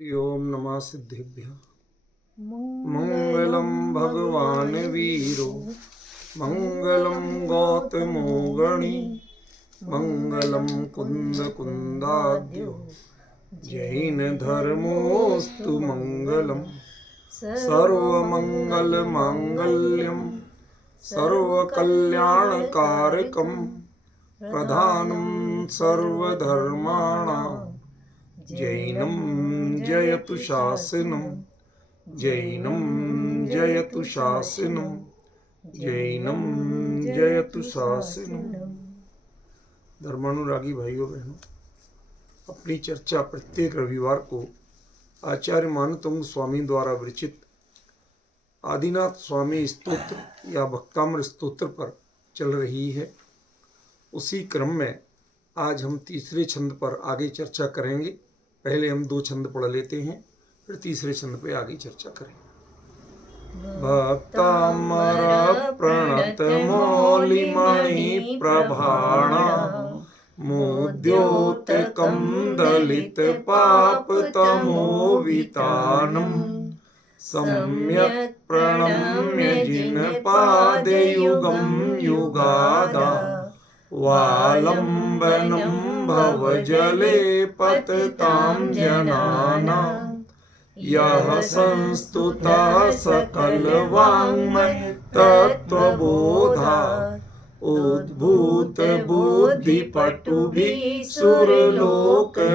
ओम नमः सिद्धेभ्यः। मंगलम भगवान वीरो मंगलम गौतमो गणी मंगलम कुंद कुंदाद्यो जैन धर्मोस्तु मंगलम सर्वमंगल मांगल्यम सर्वकल्याणकारकम प्रधानं सर्वधर्माणां जैनं जयतु शासनं जैनं जयतु शासनं जैनं जयतु शासनं। धर्मानुरागी भाइयों बहनों, अपनी चर्चा प्रत्येक रविवार को आचार्य मानतंग स्वामी द्वारा विरचित आदिनाथ स्वामी स्तोत्र या भक्तामृत स्तोत्र पर चल रही है। उसी क्रम में आज हम तीसरे छंद पर आगे चर्चा करेंगे। पहले हम 2 छंद पढ़ लेते हैं, फिर तीसरे छंद पे आगे चर्चा करेंगे। भक्तामर प्रणत मौलिमणि प्रभाणा मोद्योतकं दलित पाप तमोवितानम् सम्यक् प्रणम्य जिन पादयुगं युगादा वालंबनं भवजले पततां जनानां यः संस्तुतः सकलवाङ्मय तत्त्वबोधा उद्भूत बुद्धिपटुभिः सुरलोकनाथैः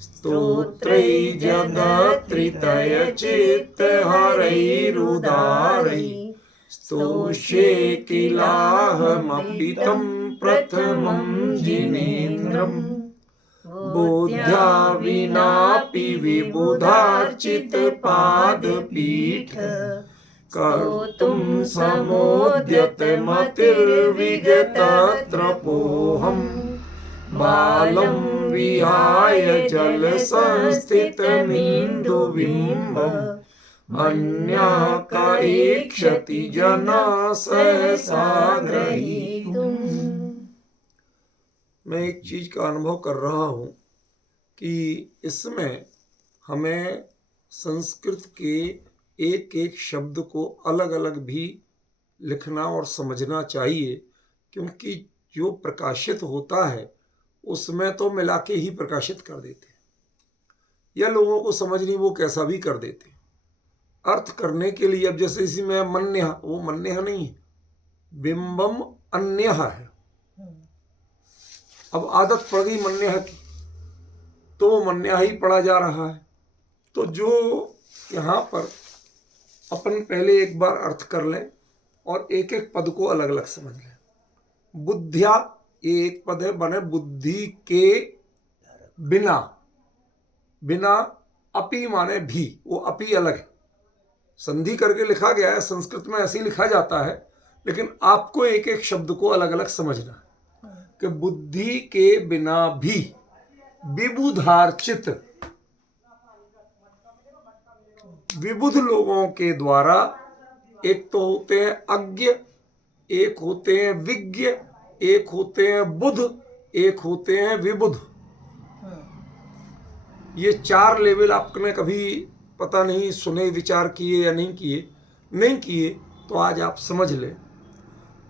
स्तोत्रैः जगत्त्रितय चित्तहरैरुदारैः स्तोष्ये किलाहमपि तं प्रथमं जिनेन्द्रम् बोध्या विनापि विबुधार्चितपादपीठ कर्तुं समोद्यतमतिर्विगतत्रपोऽहम् बालं विहाय जलसंस्थितमिन्दुबिम्बम् अन्याकरीक्षति जना सहसा ग्रहीतुम्। मैं एक चीज का अनुभव कर रहा हूं कि इसमें हमें संस्कृत के एक एक शब्द को अलग अलग भी लिखना और समझना चाहिए, क्योंकि जो प्रकाशित होता है उसमें तो मिला के ही प्रकाशित कर देते हैं, या लोगों को समझ नहीं वो कैसा भी कर देते हैं अर्थ करने के लिए। अब जैसे इसी में मन्य, वो मन्य नहीं है, बिंबम अन्य है। अब आदत पड़ गई मन्य की, तो वो मन्य ही पढ़ा जा रहा है। तो जो यहाँ पर अपन पहले एक बार अर्थ कर लें और एक एक पद को अलग अलग समझ लें। बुद्धिया, ये एक पद है, बने बुद्धि के बिना। बिना अपि माने भी, वो अपि अलग है, संधि करके लिखा गया है, संस्कृत में ऐसे ही लिखा जाता है, लेकिन आपको एक एक शब्द को अलग अलग समझना है कि बुद्धि के बिना भी विबुधार्चित, विबुध लोगों के द्वारा, एक तो होते हैं अज्ञ, एक होते हैं विज्ञ, एक होते हैं बुध, एक होते हैं विबुध। ये 4 लेवल आपने कभी पता नहीं सुने, विचार किए या नहीं किए तो आज आप समझ ले।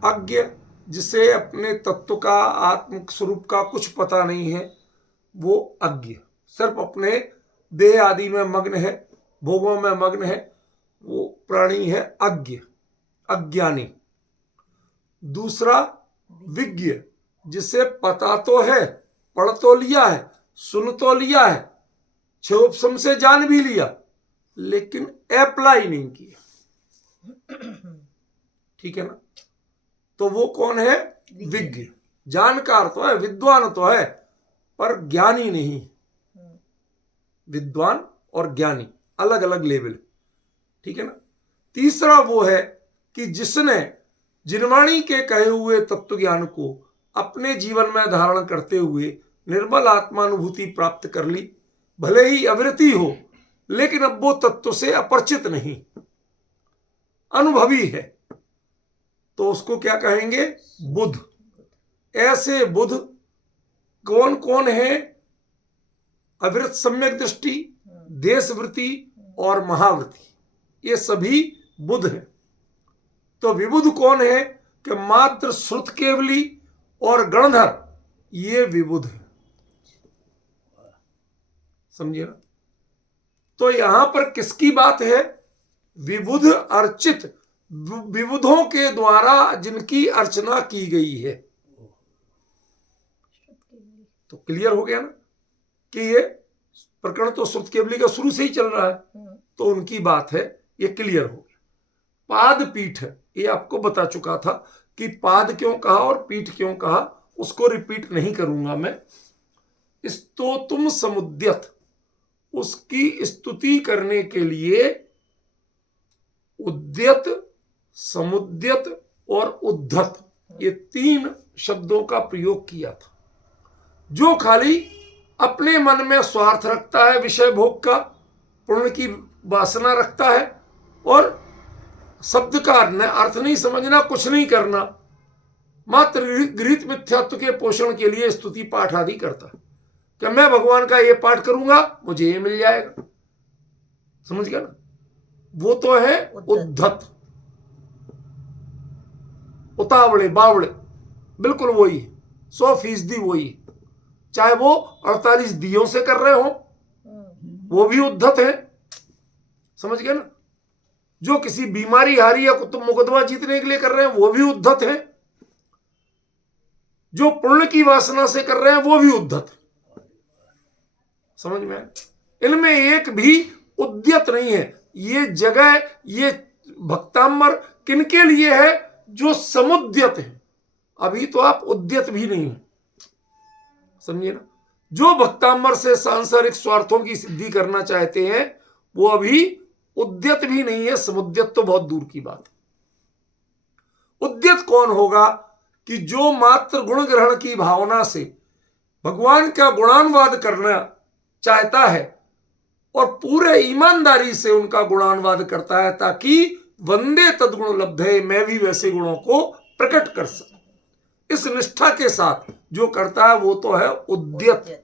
अज्ञ, जिसे अपने तत्व का, आत्म स्वरूप का कुछ पता नहीं है, वो अज्ञ, सिर्फ अपने देह आदि में मग्न है, भोगों में मग्न है, वो प्राणी है अज्ञ, अज्ञानी। दूसरा विज्ञ, जिसे पता तो है, पढ़ तो लिया है, सुन तो लिया है, क्षोभसम से जान भी लिया, लेकिन अप्लाई नहीं किया। ठीक है ना? तो वो कौन है? विज्ञ। जानकार तो है, विद्वान तो है, पर ज्ञानी नहीं। विद्वान और ज्ञानी अलग अलग लेवल, ठीक है ना? तीसरा वो है कि जिसने जिनवाणी के कहे हुए तत्व ज्ञान को अपने जीवन में धारण करते हुए निर्मल आत्मानुभूति प्राप्त कर ली, भले ही अवृति हो, लेकिन अब वो तत्व से अपरिचित नहीं, अनुभवी है, तो उसको क्या कहेंगे? बुध। ऐसे बुध कौन कौन है? अविरत सम्यक दृष्टि, देशवृत्ति और महावृत्ति, ये सभी बुध हैं। तो विबुध कौन है कि मात्र श्रुत केवली और गणधर, ये विबुध है। समझिए ना। तो यहां पर किसकी बात है? विबुध अर्चित, विबुधों के द्वारा जिनकी अर्चना की गई है। तो क्लियर हो गया ना कि ये प्रकरण तो श्रुत केवली का शुरू से ही चल रहा है, तो उनकी बात है, ये क्लियर हो गया। पाद पीठ, ये आपको बता चुका था कि पाद क्यों कहा और पीठ क्यों कहा, उसको रिपीट नहीं करूंगा मैं। स्तोतुम समुद्यत, उसकी स्तुति करने के लिए उद्यत, समुद्यत और उद्धत, ये 3 शब्दों का प्रयोग किया था। जो खाली अपने मन में स्वार्थ रखता है, विषय भोग का, पुण्य की वासना रखता है, और शब्द का अर्थ नहीं समझना, कुछ नहीं करना, मात्र गृहीत मिथ्यात्व के पोषण के लिए स्तुति पाठ आदि करता है कि मैं भगवान का ये पाठ करूंगा मुझे ये मिल जाएगा। समझ गया ना। वो तो है उद्धत, उतावले बावड़े, बिल्कुल वही है, 100% वही है। चाहे वो 48 दियों से कर रहे हो, वो भी उद्धत है। समझ गए ना। जो किसी बीमारी हारी या कुतुब मुकदमा जीतने के लिए कर रहे हैं, वो भी उद्धत है। जो पुण्य की वासना से कर रहे हैं, वो भी उद्धत है। समझ में? इनमें एक भी उद्यत नहीं है। ये जगह, ये भक्तांबर किनके लिए है? जो समुद्यत है। अभी तो आप उद्यत भी नहीं है। समझिए ना। जो भक्तांबर से सांसारिक स्वार्थों की सिद्धि करना चाहते हैं, वो अभी उद्यत भी नहीं है। समुद्यत तो बहुत दूर की बात है। उद्यत कौन होगा? कि जो मात्र गुण ग्रहण की भावना से भगवान का गुणानुवाद करना चाहता है और पूरे ईमानदारी से उनका गुणानुवाद करता है, ताकि वंदे तद्गुण लब्धे, मैं भी वैसे गुणों को प्रकट कर सकूं, इस निष्ठा के साथ जो करता है, वो तो है उद्यत।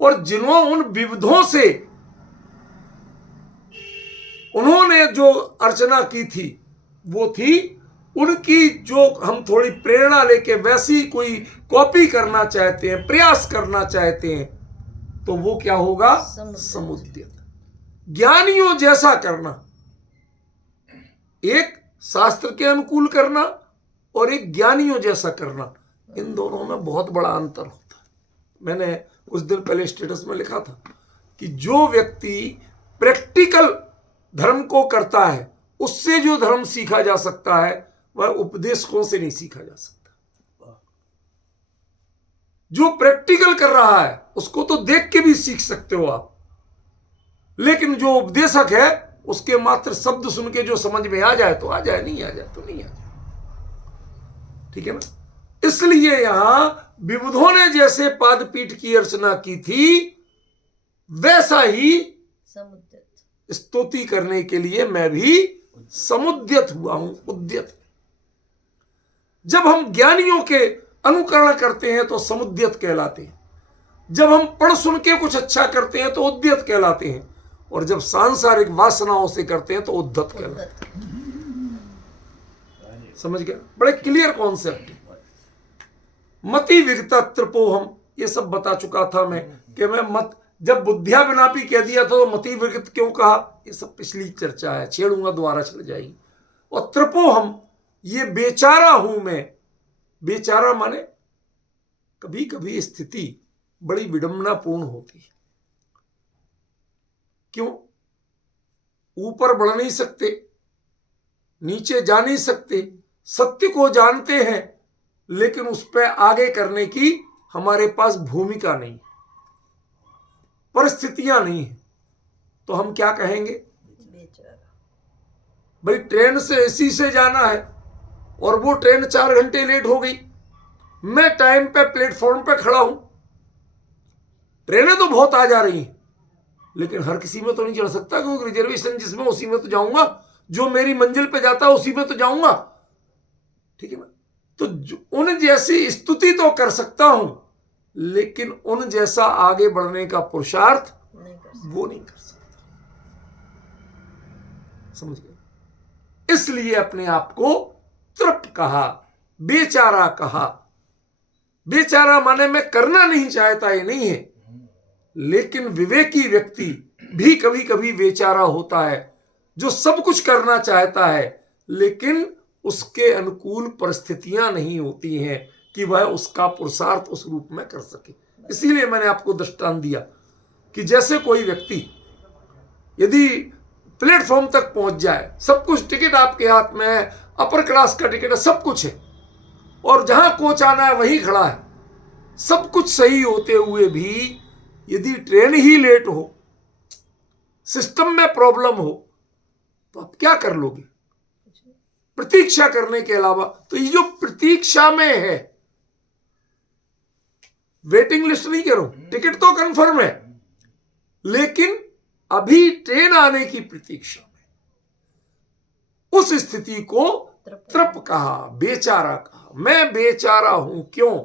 और जिन्हों उन विविधों से उन्होंने जो अर्चना की थी, वो थी उनकी जो हम थोड़ी प्रेरणा लेके वैसी कोई कॉपी करना चाहते हैं, प्रयास करना चाहते हैं, तो वो क्या होगा? समुद्यत। ज्ञानियों जैसा करना, एक शास्त्र के अनुकूल करना और एक ज्ञानियों जैसा करना, इन दोनों में बहुत बड़ा अंतर होता है। मैंने कुछ दिन पहले स्टेटस में लिखा था कि जो व्यक्ति प्रैक्टिकल धर्म को करता है, उससे जो धर्म सीखा जा सकता है, वह उपदेशकों से नहीं सीखा जा सकता। जो प्रैक्टिकल कर रहा है, उसको तो देख के भी सीख सकते हो आप, लेकिन जो उपदेशक है, उसके मात्र शब्द सुन के जो समझ में आ जाए तो आ जाए, नहीं आ जाए तो नहीं आ जाए। ठीक है ना। इसलिए यहां विबुधों ने जैसे पादपीठ की अर्चना की थी, वैसा ही स्तुति करने के लिए मैं भी समुद्यत हुआ हूं, उद्यत। जब हम ज्ञानियों के अनुकरण करते हैं तो समुद्यत कहलाते हैं। जब हम पढ़ सुन के कुछ अच्छा करते हैं तो उद्यत कहलाते हैं, और जब सांसारिक वासनाओं से करते हैं तो उद्धत कहलाते हैं। समझ गए? बड़े क्लियर कॉन्सेप्ट। मति विगता त्रिपोहम, ये सब बता चुका था मैं कि मैं मत, जब बुद्धिया विनापी कह दिया तो मति विगत क्यों कहा, ये सब पिछली चर्चा है, छेड़ूंगा दोबारा चल जाएगी। और त्रिपोहम, ये बेचारा हूं मैं। बेचारा माने कभी कभी स्थिति बड़ी विडंबनापूर्ण होती है। क्यों? ऊपर बढ़ नहीं सकते, नीचे जा नहीं सकते, सत्य को जानते हैं, लेकिन उस पर आगे करने की हमारे पास भूमिका नहीं, परिस्थितियां नहीं है। तो हम क्या कहेंगे? भाई ट्रेन से एसी से जाना है और वो ट्रेन 4 घंटे लेट हो गई, मैं टाइम पे प्लेटफॉर्म पे खड़ा हूं। ट्रेनें तो बहुत आ जा रही हैं, लेकिन हर किसी में तो नहीं चढ़ सकता, क्योंकि रिजर्वेशन जिसमें उसी में तो जाऊंगा, जो मेरी मंजिल पे जाता है उसी में तो जाऊंगा। ठीक है ना। तो उन जैसी स्तुति तो कर सकता हूं, लेकिन उन जैसा आगे बढ़ने का पुरुषार्थ वो नहीं कर सकता। समझ गए? इसलिए अपने आप को तृप्त कहा, बेचारा कहा। बेचारा माने मैं करना नहीं चाहता ये नहीं है, लेकिन विवेकी व्यक्ति भी कभी कभी बेचारा होता है, जो सब कुछ करना चाहता है लेकिन उसके अनुकूल परिस्थितियां नहीं होती हैं कि वह उसका पुरुषार्थ उस रूप में कर सके। इसीलिए मैंने आपको दृष्टांत दिया कि जैसे कोई व्यक्ति यदि प्लेटफॉर्म तक पहुंच जाए, सब कुछ टिकट आपके हाथ में है, अपर क्लास का टिकट है, सब कुछ है, और जहां कोच आना है वहीं खड़ा है, सब कुछ सही होते हुए भी यदि ट्रेन ही लेट हो, सिस्टम में प्रॉब्लम हो, तो आप क्या कर लोगे? प्रतीक्षा करने के अलावा। तो ये जो प्रतीक्षा में है, वेटिंग लिस्ट नहीं कह रहा हूं, टिकट तो कंफर्म है, लेकिन अभी ट्रेन आने की प्रतीक्षा में, उस स्थिति को तृप कहा, बेचारा कहा। मैं बेचारा हूं, क्यों?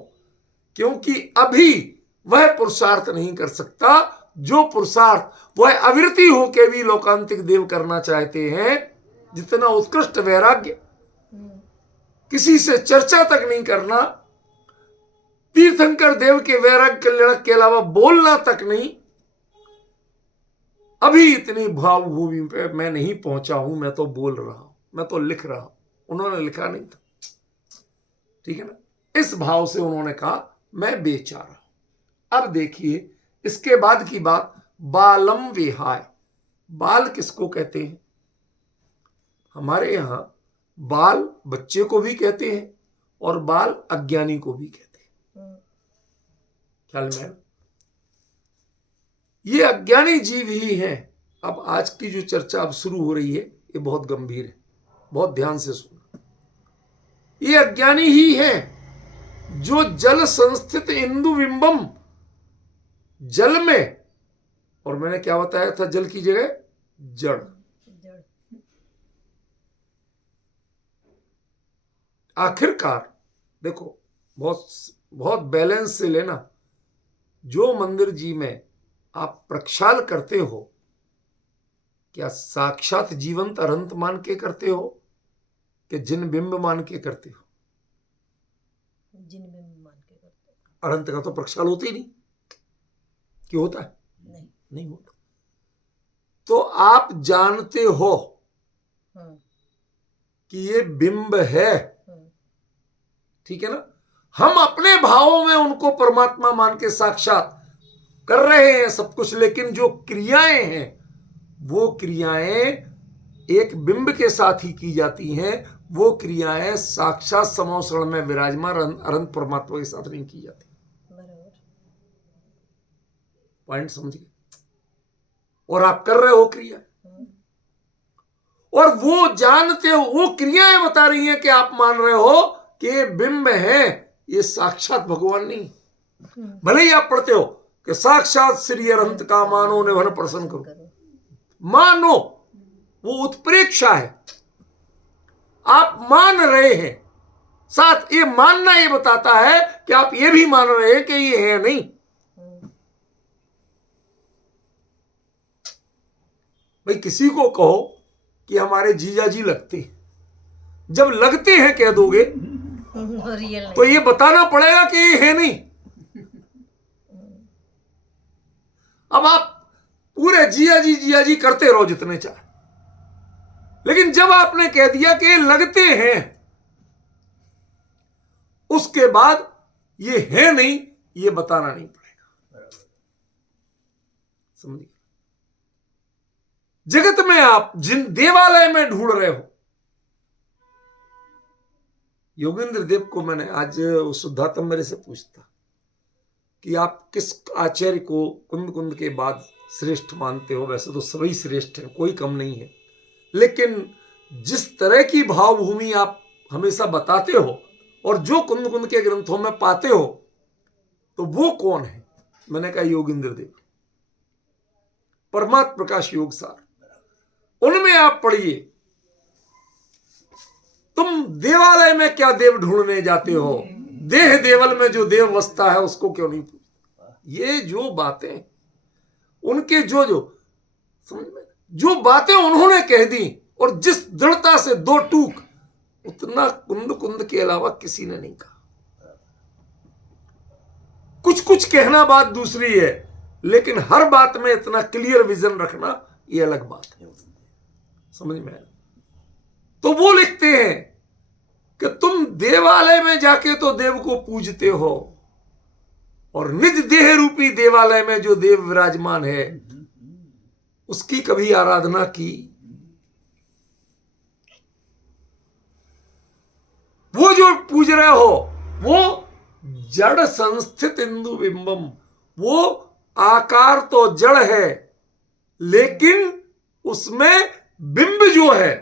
क्योंकि अभी वह पुरुषार्थ नहीं कर सकता जो पुरुषार्थ वह अविरति होकर भी लोकांतिक देव करना चाहते हैं। जितना उत्कृष्ट वैराग्य, किसी से चर्चा तक नहीं करना, तीर्थंकर देव के वैराग्य के अलावा बोलना तक नहीं, अभी इतनी भावभूमि पे मैं नहीं पहुंचा हूं। मैं तो बोल रहा हूं, मैं तो लिख रहा हूं, उन्होंने लिखा नहीं था। ठीक है ना? इस भाव से उन्होंने कहा मैं बेचारा। अब देखिए इसके बाद की बात, बालम विहाय। बाल किसको कहते हैं? हमारे यहां बाल बच्चे को भी कहते हैं और बाल अज्ञानी को भी कहते हैं। ख्याल में? ये अज्ञानी जीव ही हैं। अब आज की जो चर्चा अब शुरू हो रही है ये बहुत गंभीर है, बहुत ध्यान से सुनना। ये अज्ञानी ही हैं जो जल संस्थित इंदु बिंबम, जल में, और मैंने क्या बताया था, जल की जगह जड़। आखिरकार देखो, बहुत बैलेंस से लेना। जो मंदिर जी में आप प्रक्षाल करते हो, क्या साक्षात जीवंत अनंत मान के करते हो कि जिन बिंब मान के करते हो? जिन बिंब मान के करते हो। अनंत का तो प्रक्षाल होता ही नहीं। क्यों होता है? नहीं होता। तो आप जानते हो कि ये बिंब है, ठीक है ना? हम अपने भावों में उनको परमात्मा मान के साक्षात कर रहे हैं सब कुछ, लेकिन जो क्रियाएं हैं वो क्रियाएं एक बिंब के साथ ही की जाती हैं। वो क्रियाएं साक्षात समोसरण में विराजमान अनंत परमात्मा के साथ नहीं की जाती। पॉइंट समझ गए? और आप कर रहे हो क्रिया, और वो जानते हो, वो क्रियाएं बता रही हैं कि आप मान रहे हो कि ये बिंब है, ये साक्षात भगवान नहीं। भले ही आप पढ़ते हो कि साक्षात श्री अनंत का मानो निभन प्रसन्न करो, मानो, वो उत्प्रेक्षा है, आप मान रहे हैं। साथ ये मानना ये बताता है कि आप ये भी मान रहे हैं कि ये है नहीं। भाई किसी को कहो कि हमारे जीजा जी लगते हैं, जब लगते हैं कह दोगे तो ये बताना पड़ेगा कि ये है नहीं। अब आप पूरे जिया जी करते रहो जितने चाहे, लेकिन जब आपने कह दिया कि लगते हैं, उसके बाद ये है नहीं, ये बताना नहीं पड़ेगा। समझिए? जगत में आप जिन देवालय में ढूंढ रहे हो, योगेंद्र देव को मैंने आज शुद्धात्म मेरे से पूछता कि आप किस आचार्य को कुंद कुंद के बाद श्रेष्ठ मानते हो? वैसे तो सभी श्रेष्ठ हैं, कोई कम नहीं है, लेकिन जिस तरह की भावभूमि आप हमेशा बताते हो और जो कुंद कुंद के ग्रंथों में पाते हो, तो वो कौन है? मैंने कहा योगेंद्र देव, परमात्म प्रकाश योग सार, उनमें आप पढ़िए। तुम देवालय में क्या देव ढूंढने जाते हो? देह देवल में जो देव बसता है उसको क्यों नहीं पूजता। ये जो बातें उनके जो समझ में, जो बातें उन्होंने कह दी और जिस दृढ़ता से दो टूक, उतना कुंद कुंद के अलावा किसी ने नहीं कहा। कुछ कुछ कहना बात दूसरी है, लेकिन हर बात में इतना क्लियर विजन रखना ये अलग बात है। समझ में आया? तो वो लिखते हैं कि तुम देवालय में जाके तो देव को पूजते हो और निज देह रूपी देवालय में जो देव विराजमान है उसकी कभी आराधना की? वो जो पूज रहे हो वो जड़ संस्थित इंदु बिंबम, वो आकार तो जड़ है लेकिन उसमें बिंब जो है,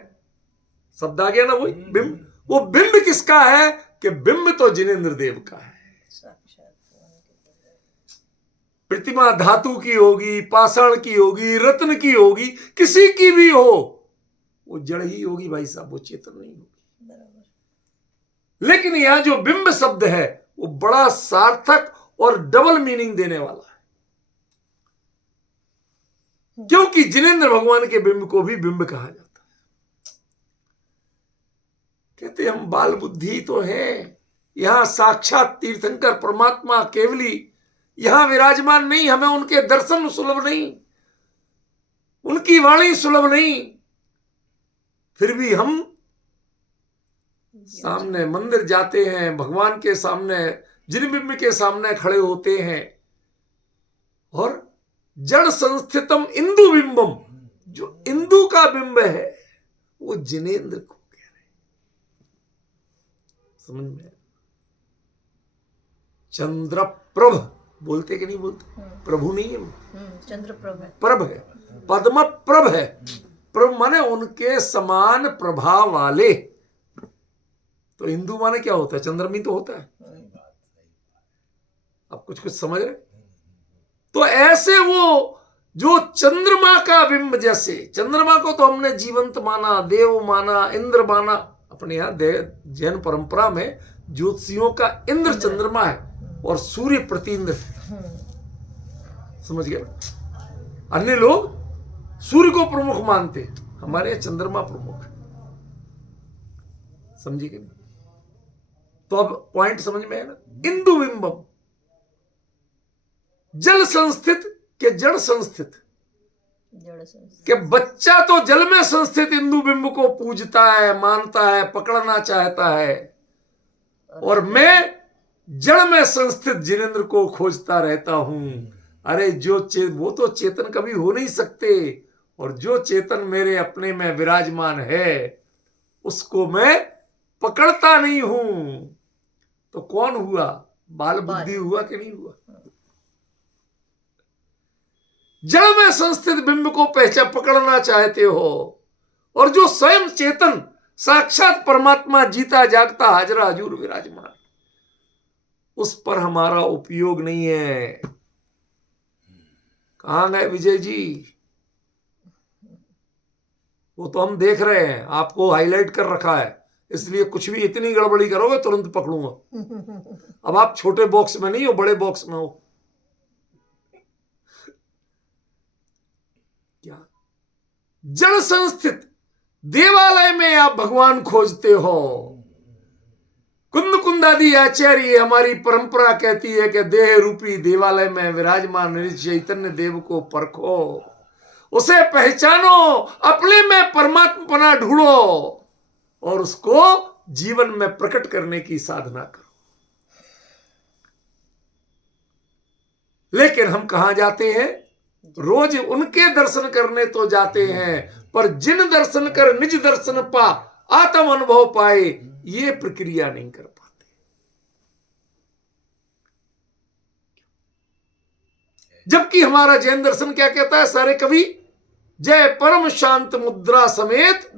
शब्द आ गया ना, वही बिंब। वो बिंब किसका है कि बिंब तो जिनेंद्र देव का है। प्रतिमा धातु की होगी, पाषाण की होगी, रत्न की होगी, किसी की भी हो, वो जड़ ही होगी भाई साहब, वो चेतन नहीं होगी। लेकिन यहां जो बिंब शब्द है वो बड़ा सार्थक और डबल मीनिंग देने वाला है, क्योंकि जिनेंद्र भगवान के बिंब को भी बिंब कहा जाता है। कहते हम बाल बुद्धि तो हैं, यहां साक्षात तीर्थंकर परमात्मा केवली यहां विराजमान नहीं, हमें उनके दर्शन सुलभ नहीं, उनकी वाणी सुलभ नहीं, फिर भी हम सामने मंदिर जाते हैं, भगवान के सामने जिन बिंब के सामने खड़े होते हैं और जड़ संस्थितम इंदु बिंबम, जो इंदु का बिंब है वो जिनेंद्र को कह रहे हैं। समझ में? चंद्र प्रभ बोलते कि नहीं बोलते? प्रभु नहीं है वो, चंद्र प्रभ है, प्रभ है, पद्म प्रभ है। प्रभ माने उनके समान प्रभाव वाले। तो हिंदू माने क्या होता है? चंद्रमी तो होता है। अब कुछ कुछ समझ रहे? तो ऐसे वो जो चंद्रमा का बिंब, जैसे चंद्रमा को तो हमने जीवंत माना, देव माना, इंद्र माना। अपने यहां जैन परंपरा में ज्योतिषियों का इंद्र चंद्रमा है और सूर्य प्रतीन्द्र है। समझ गए? अन्य लोग सूर्य को प्रमुख मानते, हमारे यहां चंद्रमा प्रमुख है। समझिए कि नहीं? तो अब पॉइंट समझ में है ना? इंदु बिंबम, जल संस्थित के जड़ संस्थित, कि बच्चा तो जल में संस्थित इंदु बिंब को पूजता है, मानता है, पकड़ना चाहता है, और मैं जड़ में संस्थित जिनेंद्र को खोजता रहता हूं। अरे वो तो चेतन कभी हो नहीं सकते, और जो चेतन मेरे अपने में विराजमान है उसको मैं पकड़ता नहीं हूं। तो कौन हुआ? बाल बुद्धि हुआ कि नहीं हुआ? जड़ में संस्थित बिंब को पहचान पकड़ना चाहते हो, और जो स्वयं चेतन साक्षात परमात्मा जीता जागता हाजरा हजूर विराजमान, उस पर हमारा उपयोग नहीं है। कहां गए विजय जी? वो तो हम देख रहे हैं, आपको हाईलाइट कर रखा है, इसलिए कुछ भी इतनी गड़बड़ी करोगे तुरंत पकड़ूंगा। अब आप छोटे बॉक्स में नहीं हो, बड़े बॉक्स में हो। क्या जड़ संस्थित देवालय में आप भगवान खोजते हो? कुंद कुंदादि आचार्य हमारी परंपरा कहती है कि देह रूपी देवालय में विराजमान निज चैतन्य देव को परखो, उसे पहचानो, अपने में परमात्मा ढूंढो और उसको जीवन में प्रकट करने की साधना करो। लेकिन हम कहां जाते हैं? रोज उनके दर्शन करने तो जाते हैं, पर जिन दर्शन कर निज दर्शन पा आत्म अनुभव पाए, ये प्रक्रिया नहीं कर पाते। जबकि हमारा जैन दर्शन क्या कहता है? सारे कवि जय परम शांत मुद्रा समेत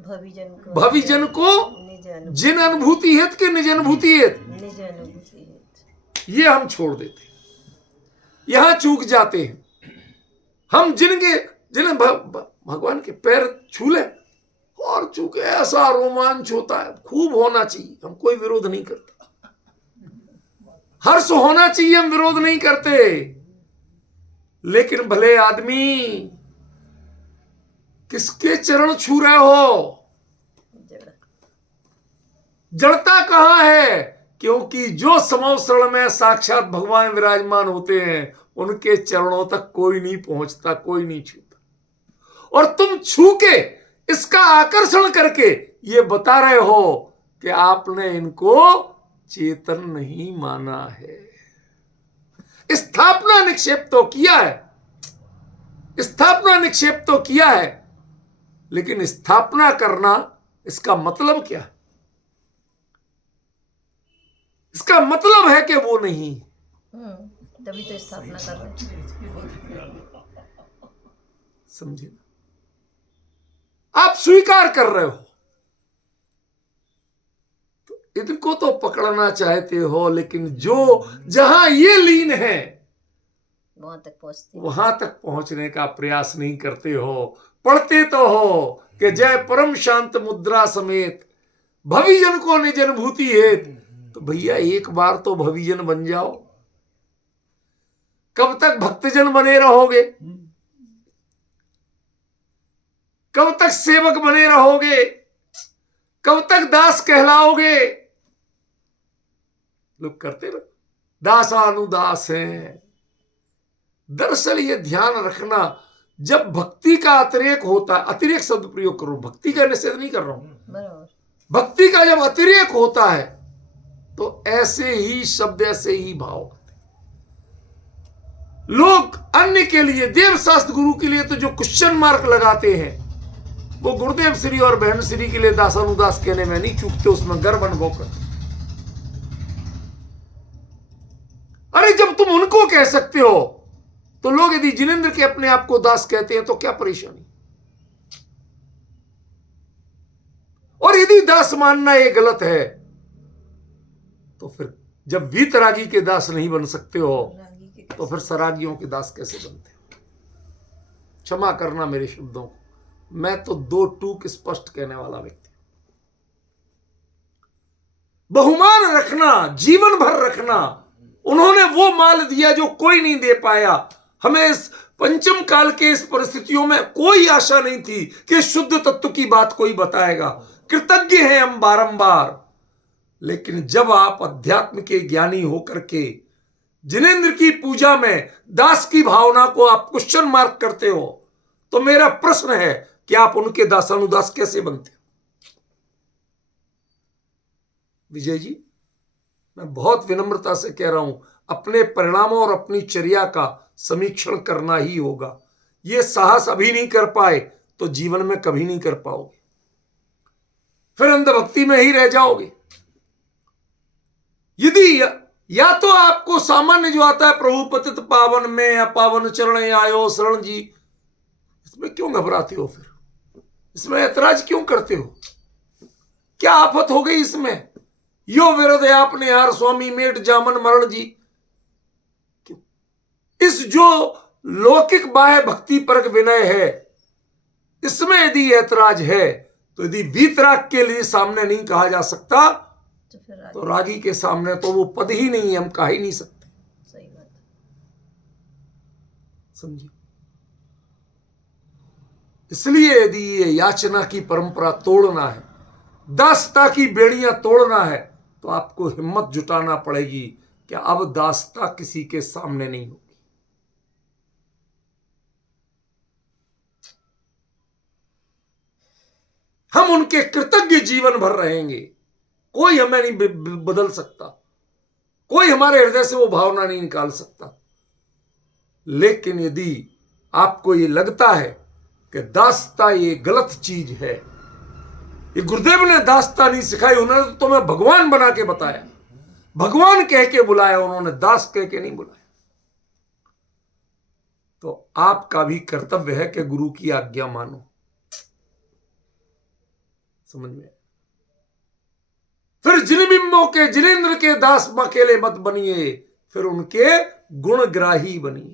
भविजन को जिन अनुभूति हेत के निज अनुभूति हेत, ये हम छोड़ देते, यहां चूक जाते हैं। हम जिन्हें भगवान के पैर छू ले और चूके, ऐसा रोमांच होता है, खूब होना चाहिए, हम कोई विरोध नहीं करता। हर्ष होना चाहिए, हम विरोध नहीं करते, लेकिन भले आदमी किसके चरण छू रहे हो? जड़। जड़ता कहां है? क्योंकि जो समोसरण में साक्षात भगवान विराजमान होते हैं उनके चरणों तक कोई नहीं पहुंचता, कोई नहीं छूता। और तुम छू के इसका आकर्षण करके ये बता रहे हो कि आपने इनको चेतन नहीं माना है। स्थापना निक्षेप तो किया है, स्थापना निक्षेप तो किया है, लेकिन स्थापना करना इसका मतलब क्या है? इसका मतलब है कि वो नहीं। तभी तो स्थापना कर रहे हैं। समझे? आप स्वीकार कर रहे हो तो इनको तो पकड़ना चाहते हो, लेकिन जो जहां ये लीन है वहां तक पहुंचने का प्रयास नहीं करते हो। पढ़ते तो हो कि जय परम शांत मुद्रा समेत भविजन को निज अनुभूति हेत। तो भैया एक बार तो भविजन बन जाओ। कब तक भक्तजन बने रहोगे? कब तक सेवक बने रहोगे? कब तक दास कहलाओगे? लोग करते रहो, दासानुदास हैं। दरअसल ये ध्यान रखना, जब भक्ति का अतिरेक होता है, अतिरेक शब्द प्रयोग करो, भक्ति का निषेध नहीं कर रहा हूं, भक्ति का जब अतिरेक होता है तो ऐसे ही शब्द, ऐसे ही भाव। लोग अन्य के लिए, देव शास्त्र गुरु के लिए तो जो क्वेश्चन मार्क लगाते हैं, वो गुरुदेव श्री और बहन श्री के लिए दासानुदास कहने में नहीं चूकते, उसमें गर्व अनुभव करते। अरे जब तुम उनको कह सकते हो तो लोग यदि जिनेंद्र के अपने आप को दास कहते हैं तो क्या परेशानी? और यदि दास मानना ये गलत है तो फिर जब वीतरागी के दास नहीं बन सकते हो तो फिर सरागियों के दास कैसे बनते हो? क्षमा करना मेरे शब्दों को, मैं तो दो टूक स्पष्ट कहने वाला व्यक्ति। बहुमान रखना, जीवन भर रखना। उन्होंने वो माल दिया जो कोई नहीं दे पाया। हमें इस पंचम काल के इस परिस्थितियों में कोई आशा नहीं थी कि शुद्ध तत्व की बात कोई बताएगा। कृतज्ञ हैं हम बारंबार, लेकिन जब आप अध्यात्म के ज्ञानी होकर के जिनेंद्र की पूजा में दास की भावना को आप क्वेश्चन मार्क करते हो तो मेरा प्रश्न है कि आप उनके दासानुदास कैसे बनते? विजय जी, मैं बहुत विनम्रता से कह रहा हूं, अपने परिणामों और अपनी चर्या का समीक्षण करना ही होगा। यह साहस अभी नहीं कर पाए तो जीवन में कभी नहीं कर पाओगे, फिर अंधभक्ति में ही रह जाओगे। यदि या तो आपको सामान्य जो आता है, प्रभु पतित पावन में अपावन चरण आयो शरण जी, इसमें क्यों घबराते हो? फिर इसमें ऐतराज क्यों करते हो? क्या आफत हो गई इसमें? यो विरोध आपने यार स्वामी मेट जामन मरण जी। क्यों? इस जो लौकिक बाह्य भक्ति परक विनय है, इसमें यदि ऐतराज है तो यदि वीतराग के लिए सामने नहीं कहा जा सकता तो रागी के सामने तो वो पद ही नहीं है, हम कह ही नहीं सकते। सही बात। समझिए, इसलिए यदि ये याचना की परंपरा तोड़ना है, दासता की बेड़ियां तोड़ना है, तो आपको हिम्मत जुटाना पड़ेगी कि अब दासता किसी के सामने नहीं होगी। हम उनके कृतज्ञ जीवन भर रहेंगे। कोई हमें नहीं बदल सकता, कोई हमारे हृदय से वो भावना नहीं निकाल सकता। लेकिन यदि आपको ये लगता है कि दासता ये गलत चीज है, ये गुरुदेव ने दासता नहीं सिखाई, उन्होंने तो तुम्हें भगवान बना के बताया, भगवान कह के बुलाया, उन्होंने दास कह के नहीं बुलाया, तो आपका भी कर्तव्य है कि गुरु की आज्ञा मानो। समझ में? फिर जिन बिंबों के जिनेंद्र के दास अकेले मत बनिए, फिर उनके गुणग्राही बनिए।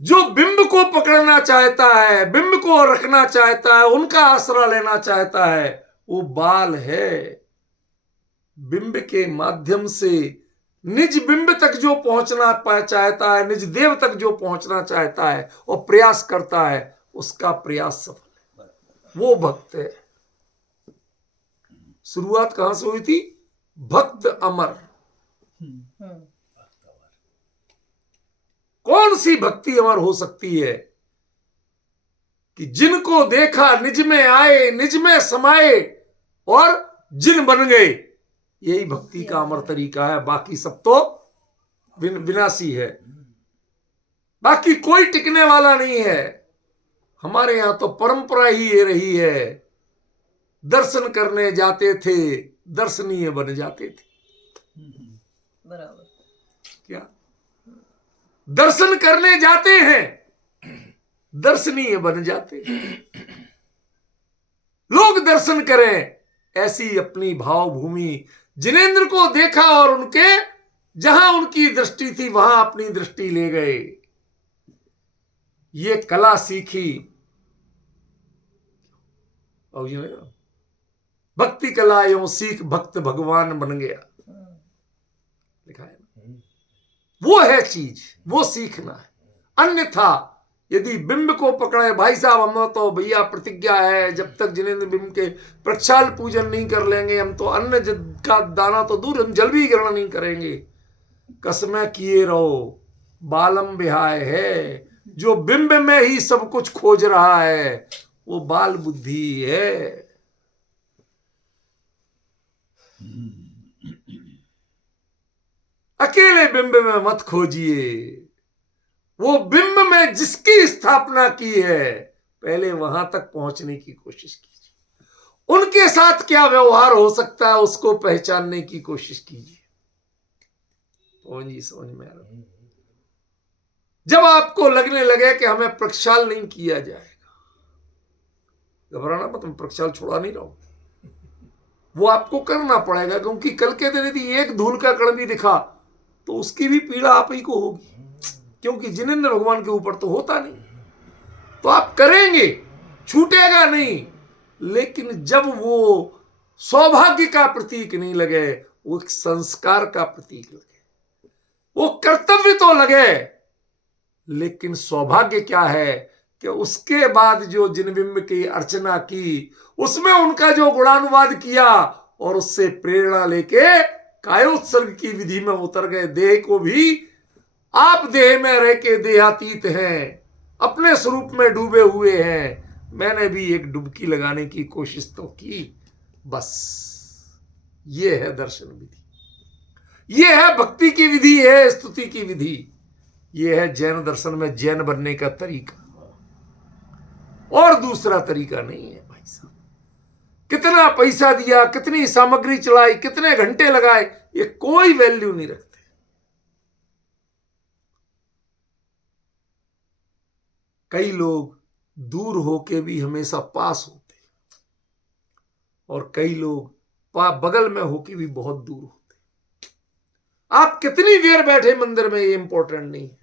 जो बिंब को पकड़ना चाहता है, बिंब को रखना चाहता है, उनका आसरा लेना चाहता है, वो बाल है। बिंब के माध्यम से निज बिंब तक जो पहुंचना चाहता है, निज देव तक जो पहुंचना चाहता है और प्रयास करता है, उसका प्रयास सफल है, वो भक्त है। शुरुआत कहां से हुई थी? भक्त अमर। कौन सी भक्ति अमर हो सकती है कि जिनको देखा निज में आए, निज में समाये और जिन बन गए। यही भक्ति का अमर तरीका है। बाकी सब तो विनाशी है, बाकी कोई टिकने वाला नहीं है। हमारे यहां तो परंपरा ही ये रही है, दर्शन करने जाते थे, दर्शनीय बन जाते थे। बराबर। क्या दर्शन करने जाते हैं, दर्शनीय बन जाते हैं। लोग दर्शन करें, ऐसी अपनी भाव भूमि। जिनेंद्र को देखा और उनके जहां उनकी दृष्टि थी वहां अपनी दृष्टि ले गए। ये कला सीखी। और भक्ति कला एवं सीख भक्त भगवान बन गया, लिखा है ना। वो है चीज, वो सीखना है। अन्यथा यदि बिंब को पकड़े, भाई साहब हम तो भैया प्रतिज्ञा है, जब तक जिनेंद्र बिंब के प्रक्षाल पूजन नहीं कर लेंगे, हम तो अन्न का दाना तो दूर, हम जल भी ग्रहण नहीं करेंगे। कसमें किए रहो, बालम बिहाय है। जो बिंब में ही सब कुछ खोज रहा है, वो बाल बुद्धि है। अकेले बिंब में मत खोजिए। वो बिंब में जिसकी स्थापना की है, पहले वहां तक पहुंचने की कोशिश कीजिए। उनके साथ क्या व्यवहार हो सकता है, उसको पहचानने की कोशिश कीजिए। जी समझ में आ रहा। जब आपको लगने लगे कि हमें प्रक्षाल नहीं किया जाएगा, घबराना मत, मैं प्रक्षाल छोड़ा नहीं रहा हूं, वो आपको करना पड़ेगा। क्योंकि कल के दिन यदि एक धूल का कण भी दिखा तो उसकी भी पीड़ा आप ही को होगी, क्योंकि जिनेंद्र भगवान के ऊपर तो होता नहीं। तो आप करेंगे, छूटेगा नहीं। लेकिन जब वो सौभाग्य का प्रतीक नहीं लगे, वो एक संस्कार का प्रतीक लगे, वो कर्तव्य तो लगे, लेकिन सौभाग्य क्या है कि उसके बाद जो जिनबिंब की अर्चना की, उसमें उनका जो गुणानुवाद किया और उससे प्रेरणा लेके कायोत्सर्ग की विधि में उतर गए। देह को भी आप देह में रह के देहातीत हैं, अपने स्वरूप में डूबे हुए हैं। मैंने भी एक डुबकी लगाने की कोशिश तो की, बस। ये है दर्शन विधि, ये है भक्ति की विधि, है स्तुति की विधि। ये है जैन दर्शन में जैन बनने का तरीका, और दूसरा तरीका नहीं है भाई साहब। कितना पैसा दिया, कितनी सामग्री चलाई, कितने घंटे लगाए, ये कोई वैल्यू नहीं रखते। कई लोग दूर होके भी हमेशा पास होते, और कई लोग बगल में होके भी बहुत दूर होते। आप कितनी देर बैठे मंदिर में, ये इंपॉर्टेंट नहीं है।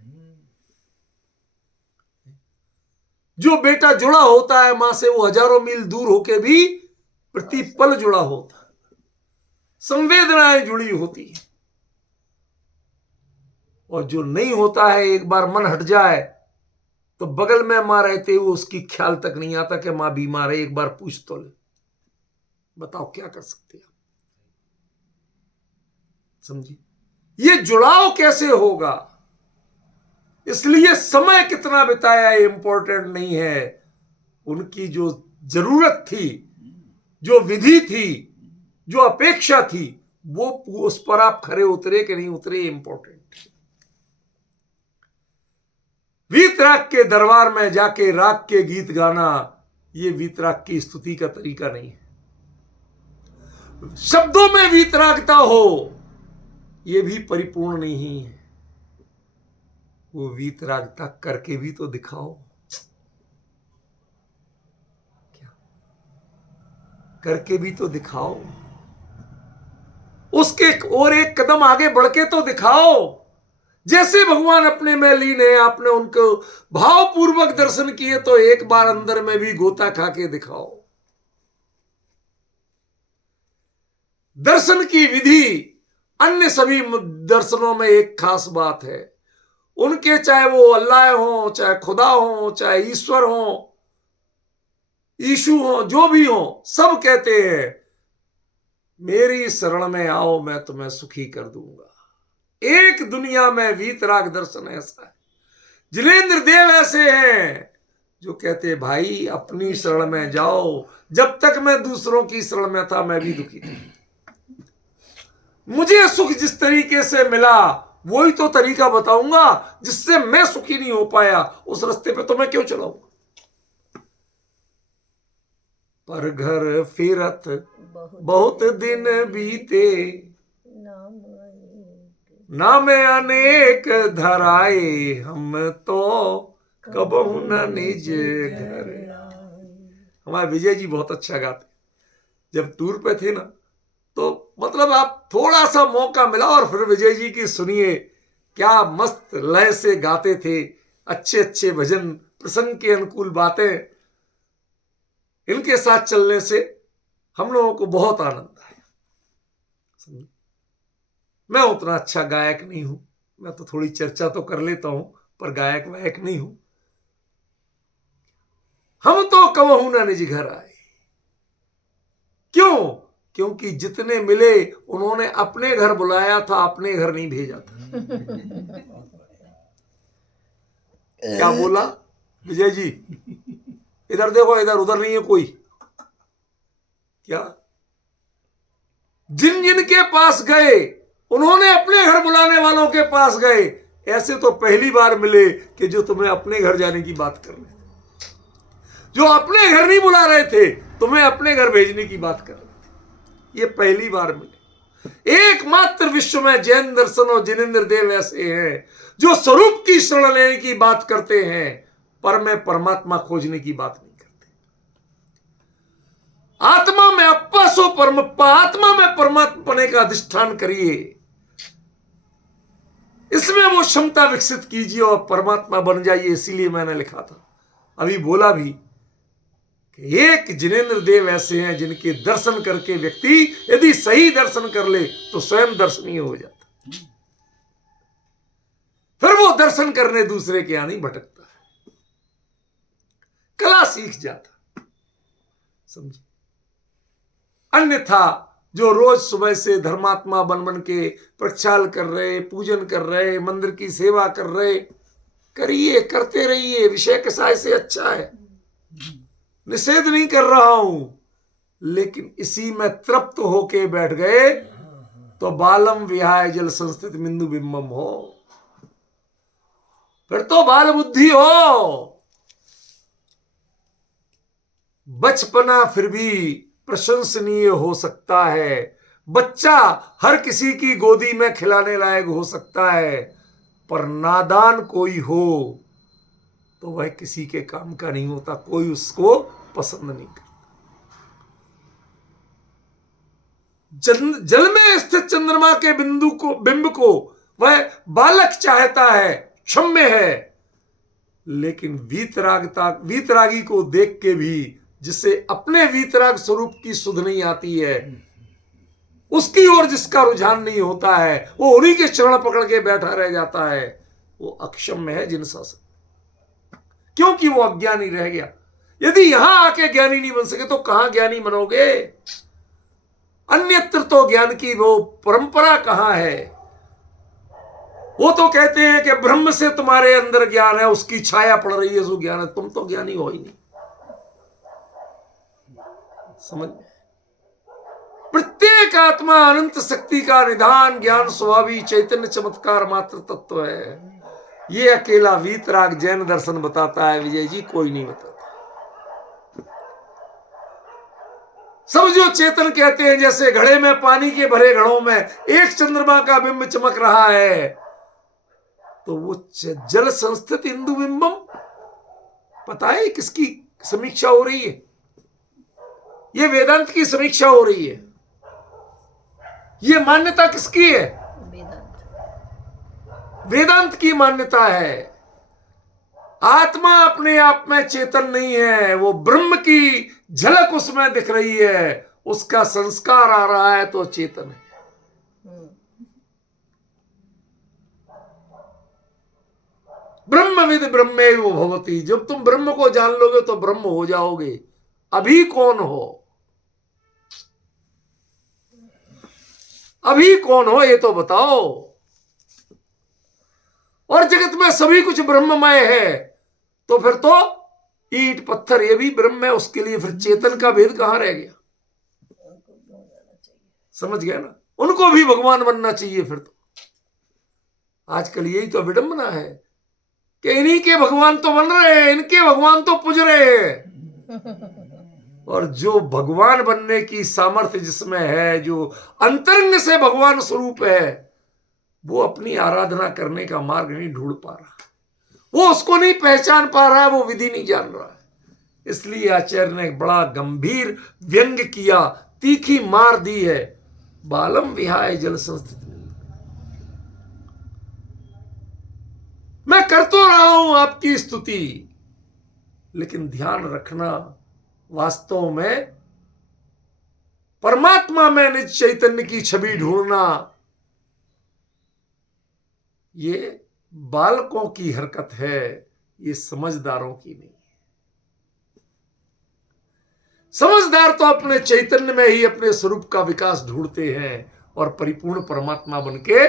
जो बेटा जुड़ा होता है मां से, वो हजारों मील दूर होके भी प्रति पल जुड़ा होता है, संवेदनाएं जुड़ी होती है। और जो नहीं होता है, एक बार मन हट जाए तो बगल में मां रहते हुए उसकी ख्याल तक नहीं आता कि मां बीमार है, एक बार पूछ तो ले। बताओ क्या कर सकते हैं, समझिए। ये जुड़ाव कैसे होगा? इसलिए समय कितना बिताया ये इंपॉर्टेंट नहीं है। उनकी जो जरूरत थी, जो विधि थी, जो अपेक्षा थी, वो उस पर आप खरे उतरे कि नहीं उतरे, इंपॉर्टेंट। वीतराग के दरबार में जाके राग के गीत गाना, ये वीतराग की स्तुति का तरीका नहीं है। शब्दों में वीतरागता हो, ये भी परिपूर्ण नहीं है। वो वीतरागता करके भी तो दिखाओ। क्या करके भी तो दिखाओ, उसके और एक कदम आगे बढ़ के तो दिखाओ। जैसे भगवान अपने में लीन है, आपने उनको भावपूर्वक दर्शन किए, तो एक बार अंदर में भी गोता खा के दिखाओ। दर्शन की विधि अन्य सभी दर्शनों में एक खास बात है। उनके चाहे वो अल्लाह हो, चाहे खुदा हो, चाहे ईश्वर हो, यीशु हो, जो भी हो, सब कहते हैं मेरी शरण में आओ, मैं तुम्हें सुखी कर दूंगा। एक दुनिया में वीतराग दर्शन ऐसा है। जिनेंद्र देव ऐसे हैं जो कहते हैं भाई अपनी शरण में जाओ। जब तक मैं दूसरों की शरण में था मैं भी दुखी था। मुझे सुख जिस तरीके से मिला वही तो तरीका बताऊंगा। जिससे मैं सुखी नहीं हो पाया उस रास्ते पे तो मैं क्यों चलाऊंगा। पर घर फिरत बहुत दिन बीते, नाम अनेक नाम अनेक धराए, हम तो कबहू न निज घर। हमारे विजय जी बहुत अच्छा गाते। जब टूर पे थे ना तो मतलब आप थोड़ा सा मौका मिला और फिर विजय जी की सुनिए, क्या मस्त लय से गाते थे। अच्छे अच्छे भजन, प्रसंग के अनुकूल बातें। इनके साथ चलने से हम लोगों को बहुत आनंद आया। मैं उतना अच्छा गायक नहीं हूं, मैं तो थोड़ी चर्चा तो कर लेता हूं पर गायक वायक नहीं हूं। हम तो कबहू न निज घर आए। क्यों? क्योंकि जितने मिले उन्होंने अपने घर बुलाया था, अपने घर नहीं भेजा था। क्या बोला विजय जी? इधर देखो, इधर उधर नहीं है कोई। क्या? जिन जिन के पास गए उन्होंने अपने घर बुलाने वालों के पास गए। ऐसे तो पहली बार मिले कि जो तुम्हें अपने घर जाने की बात कर रहे थे, जो अपने घर नहीं बुला रहे थे तुम्हें अपने घर भेजने की बात कर रहे थे। ये पहली बार मिले। एकमात्र विश्व में जैन दर्शन और जिनेंद्र देव ऐसे हैं जो स्वरूप की शरण लेने की बात करते हैं पर में परमात्मा खोजने की बात नहीं करते। आत्मा में अप्पा सो परमप्पा, आत्मा में परमात्मा पने का अधिष्ठान करिए। इसमें वो क्षमता विकसित कीजिए और परमात्मा बन जाइए। इसीलिए मैंने लिखा था, अभी बोला भी कि एक जिनेंद्र देव ऐसे हैं जिनके दर्शन करके व्यक्ति यदि सही दर्शन कर ले तो स्वयं दर्शनीय हो जाता। फिर वो दर्शन करने दूसरे के यहां नहीं भटकता है, कला सीख जाता। समझे? अन्यथा जो रोज सुबह से धर्मात्मा बन बन के प्रक्षाल कर रहे, पूजन कर रहे, मंदिर की सेवा कर रहे, करिए, करते रहिए। विषय कसाय से अच्छा है, निषेध नहीं कर रहा हूं, लेकिन इसी में तृप्त होके बैठ गए तो बालम विहाय जल संस्थित बिंदु बिंबम हो, फिर तो बाल बुद्धि हो। बचपना फिर भी प्रशंसनीय हो सकता है। बच्चा हर किसी की गोदी में खिलाने लायक हो सकता है, पर नादान कोई हो तो वह किसी के काम का नहीं होता, कोई उसको पसंद नहीं करता। जल में स्थित चंद्रमा के बिंब को वह बालक चाहता है, क्षम्य है, लेकिन वीतरागी को देख के भी जिसे अपने वीतराग स्वरूप की सुध नहीं आती है, उसकी ओर जिसका रुझान नहीं होता है, वो उन्हीं के चरण पकड़ के बैठा रह जाता है, वो अक्षम्य है जिन शासन, क्योंकि वो अज्ञानी रह गया। यदि यहां आके ज्ञानी नहीं बन सके तो कहां ज्ञानी बनोगे? अन्यत्र तो ज्ञान की वो परंपरा कहां है? वो तो कहते हैं कि ब्रह्म से तुम्हारे अंदर ज्ञान है, उसकी छाया पड़ रही है, सो ज्ञान है। तुम तो ज्ञानी हो ही नहीं। समझ? प्रत्येक आत्मा अनंत शक्ति का निधान, ज्ञान स्वभावी चैतन्य चमत्कार मात्र तत्व है। ये अकेला वीतराग जैन दर्शन बताता है विजय जी, कोई नहीं बताता। सब जो चेतन कहते हैं, जैसे घड़े में पानी के भरे घड़ों में एक चंद्रमा का बिंब चमक रहा है, तो वो जल संस्थित इंदु बिंबम, पता है किसकी समीक्षा हो रही है? ये वेदांत की समीक्षा हो रही है। ये मान्यता किसकी है? वेदांत की मान्यता है। आत्मा अपने आप में चेतन नहीं है, वो ब्रह्म की झलक उसमें दिख रही है, उसका संस्कार आ रहा है तो चेतन है। ब्रह्मविद ब्रह्मेव भवति, जब तुम ब्रह्म को जान लोगे तो ब्रह्म हो जाओगे। अभी कौन हो, अभी कौन हो ये तो बताओ। और जगत में सभी कुछ ब्रह्ममय है, तो फिर तो ईंट पत्थर ये भी ब्रह्म है, उसके लिए फिर चेतन का भेद कहां रह गया। समझ गया ना, उनको भी भगवान बनना चाहिए फिर तो। आजकल यही तो विडंबना है कि इन्हीं के भगवान तो बन रहे हैं, इनके भगवान तो पूज रहे हैं। और जो भगवान बनने की सामर्थ्य जिसमें है, जो अंतरंग से भगवान स्वरूप है, वो अपनी आराधना करने का मार्ग नहीं ढूंढ पा रहा, वो उसको नहीं पहचान पा रहा है, वो विधि नहीं जान रहा है। इसलिए आचार्य ने एक बड़ा गंभीर व्यंग किया, तीखी मार दी है। बालम विहाय जल संस्थित, मैं कर तो रहा हूं आपकी स्तुति, लेकिन ध्यान रखना वास्तव में परमात्मा में निज चैतन्य की छवि ढूंढना ये बालकों की हरकत है, ये समझदारों की नहीं। समझदार तो अपने चैतन्य में ही अपने स्वरूप का विकास ढूंढते हैं और परिपूर्ण परमात्मा बनके। ये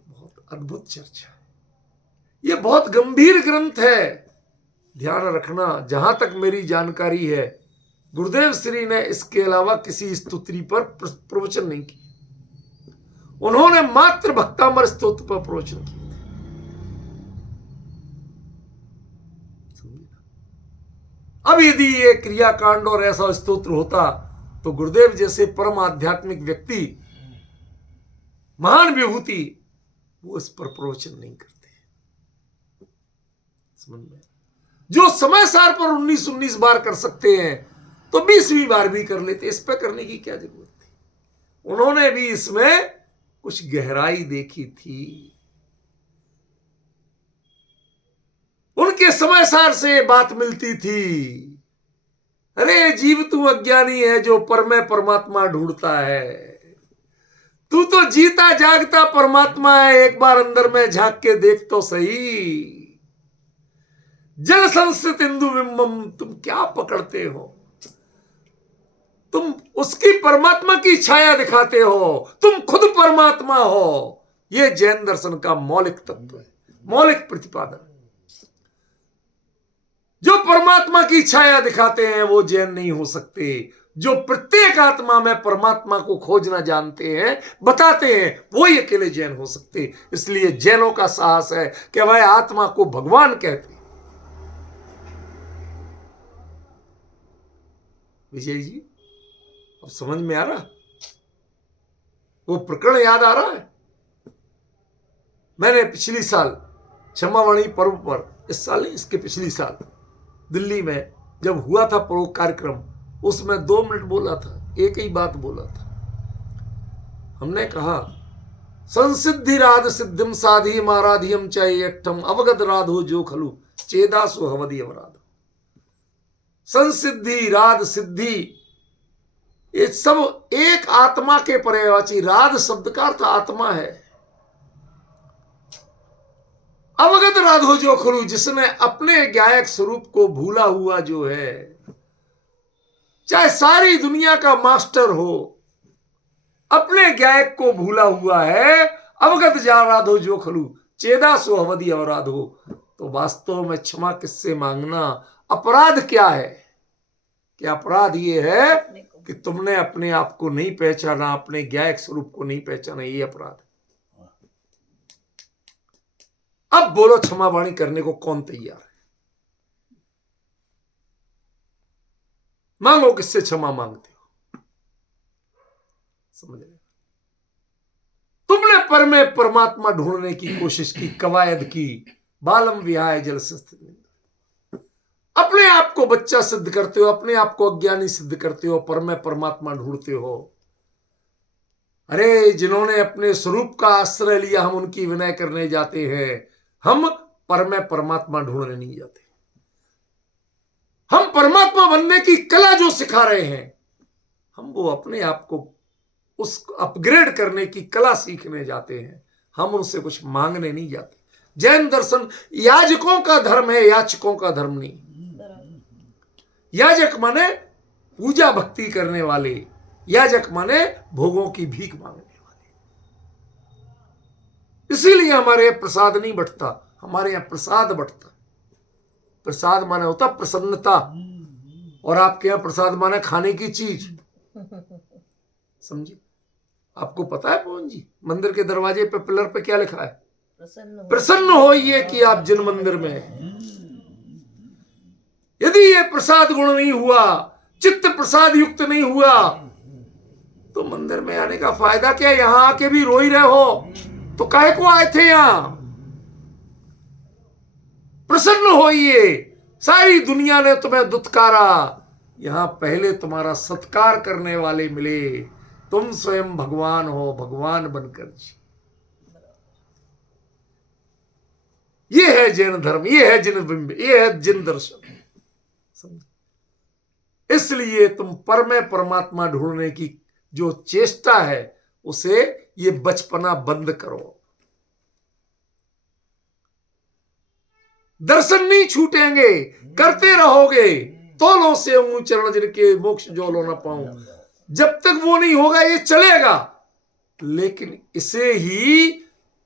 बहुत अद्भुत चर्चा है, ये बहुत गंभीर ग्रंथ है। ध्यान रखना, जहां तक मेरी जानकारी है, गुरुदेव श्री ने इसके अलावा किसी स्तुति पर प्रवचन नहीं किया। उन्होंने मात्र भक्तामर स्तोत्र पर प्रवचन किए थे। अब यदि ये क्रियाकांड और ऐसा स्तोत्र होता तो गुरुदेव जैसे परम आध्यात्मिक व्यक्ति, महान विभूति, वो इस पर प्रवचन नहीं करते। समझ में, जो समय सार पर 19 बार कर सकते हैं तो 20वीं बार भी कर लेते, इस पर करने की क्या जरूरत थी। उन्होंने भी इसमें कुछ गहराई देखी थी, उनके समय सार से बात मिलती थी। अरे जीव तू अज्ञानी है जो परमे परमात्मा ढूंढता है, तू तो जीता जागता परमात्मा है, एक बार अंदर में झांक के देख तो सही। जल संस्थित इंदु बिंबम, तुम क्या पकड़ते हो, तुम उसकी परमात्मा की छाया दिखाते हो, तुम खुद परमात्मा हो। यह जैन दर्शन का मौलिक तत्व है, मौलिक प्रतिपादन। जो परमात्मा की छाया दिखाते हैं वो जैन नहीं हो सकते। जो प्रत्येक आत्मा में परमात्मा को खोजना जानते हैं, बताते हैं, वो ही अकेले जैन हो सकते। इसलिए जैनों का साहस है कि वह आत्मा को भगवान कहते। विजय जी, अब समझ में आ रहा, वो प्रकरण याद आ रहा है। मैंने पिछली साल क्षमावाणी पर्व पर, इस साल नहीं, इसके पिछली साल दिल्ली में जब हुआ था पर्व कार्यक्रम, उसमें 2 मिनट बोला था, एक ही बात बोला था। हमने कहा संसिद्धि राध सिद्धिम साधी माराधियम चाह्यम अवगत राधो जो खलु चेदासु हवदि अवराध। संसिद्धि, राध, सिद्धि, ये सब एक आत्मा के पर्यायवाची। राध शब्द का अर्थ आत्मा है। अवगत राधो जो खलु, जिसने अपने गायक स्वरूप को भूला हुआ जो है, चाहे सारी दुनिया का मास्टर हो, अपने गायक को भूला हुआ है। अवगत जा राधो जो खलु चेदा सो अवधि अवराधो। तो वास्तव में क्षमा किससे मांगना, अपराध क्या है? कि अपराध ये है कि तुमने अपने आप को नहीं पहचाना, अपने गायक स्वरूप को नहीं पहचाना, ये अपराध। अब बोलो क्षमा वाणी करने को कौन तैयार है? मांगो, किससे क्षमा मांगते हो? समझ रहे? तुमने पर में परमात्मा ढूंढने की कोशिश की, कवायद की, बालम विहाय जल संस्थित, अपने आप को बच्चा सिद्ध करते हो, अपने आप को अज्ञानी सिद्ध करते हो, पर में परमात्मा ढूंढते हो। अरे जिन्होंने अपने स्वरूप का आश्रय लिया, हम उनकी विनय करने जाते हैं, हम पर में परमात्मा ढूंढने नहीं जाते। हम परमात्मा बनने की कला जो सिखा रहे हैं, हम वो अपने आप को उस अपग्रेड करने की कला सीखने जाते हैं। हम उनसे कुछ मांगने नहीं जाते। जैन दर्शन याजकों का धर्म है, याचकों का धर्म नहीं। याजक माने पूजा भक्ति करने वाले, याजक माने भोगों की भीख मांगने वाले। इसीलिए हमारे यहां प्रसाद नहीं बंटता, हमारे यहां प्रसाद बंटता। प्रसाद माने होता प्रसन्नता, और आपके यहां प्रसाद माने खाने की चीज। समझिए। आपको पता है पवन जी, मंदिर के दरवाजे पे पिलर पे क्या लिखा है? प्रसन्न होइए कि आप जिन मंदिर में हैं। यदि ये प्रसाद गुण नहीं हुआ, चित्त प्रसाद युक्त नहीं हुआ, तो मंदिर में आने का फायदा क्या? यहां आके भी रो ही रहे हो तो काहे को आए थे यहां? प्रसन्न होइए, सारी दुनिया ने तुम्हें दुत्कारा, यहां पहले तुम्हारा सत्कार करने वाले मिले। तुम स्वयं भगवान हो, भगवान बनकर जी। ये है जैन धर्म, ये है जिन बिंब, ये है जिन दर्शन। इसलिए तुम परमे परमात्मा ढूंढने की जो चेष्टा है, उसे ये बचपना बंद करो। दर्शन नहीं छूटेंगे, करते रहोगे। तोलों से हूं चरण जिनके मोक्ष जोलो न पाऊं। जब तक वो नहीं होगा ये चलेगा, लेकिन इसे ही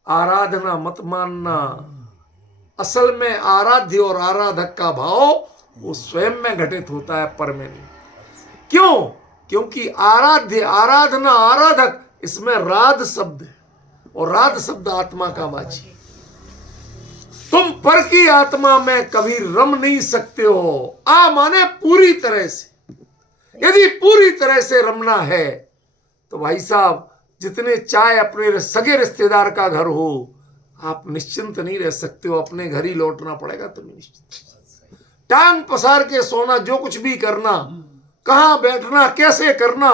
आराधना मत मानना। असल में आराध्य और आराधक का भाव वो स्वयं में घटित होता है, पर में नहीं। क्यों? क्योंकि आराध्य, आराधना, आराधक, इसमें राध शब्द है, और राध शब्द आत्मा का वाची। तुम पर की आत्मा में कभी रम नहीं सकते हो। आ माने पूरी तरह से। यदि पूरी तरह से रमना है तो भाई साहब, जितने चाहे अपने सगे रिश्तेदार का घर हो, आप निश्चिंत नहीं रह सकते हो। अपने घर ही लौटना पड़ेगा तुम्हें निश्चिंत। टांग पसार के सोना, जो कुछ भी करना, कहां बैठना, कैसे करना,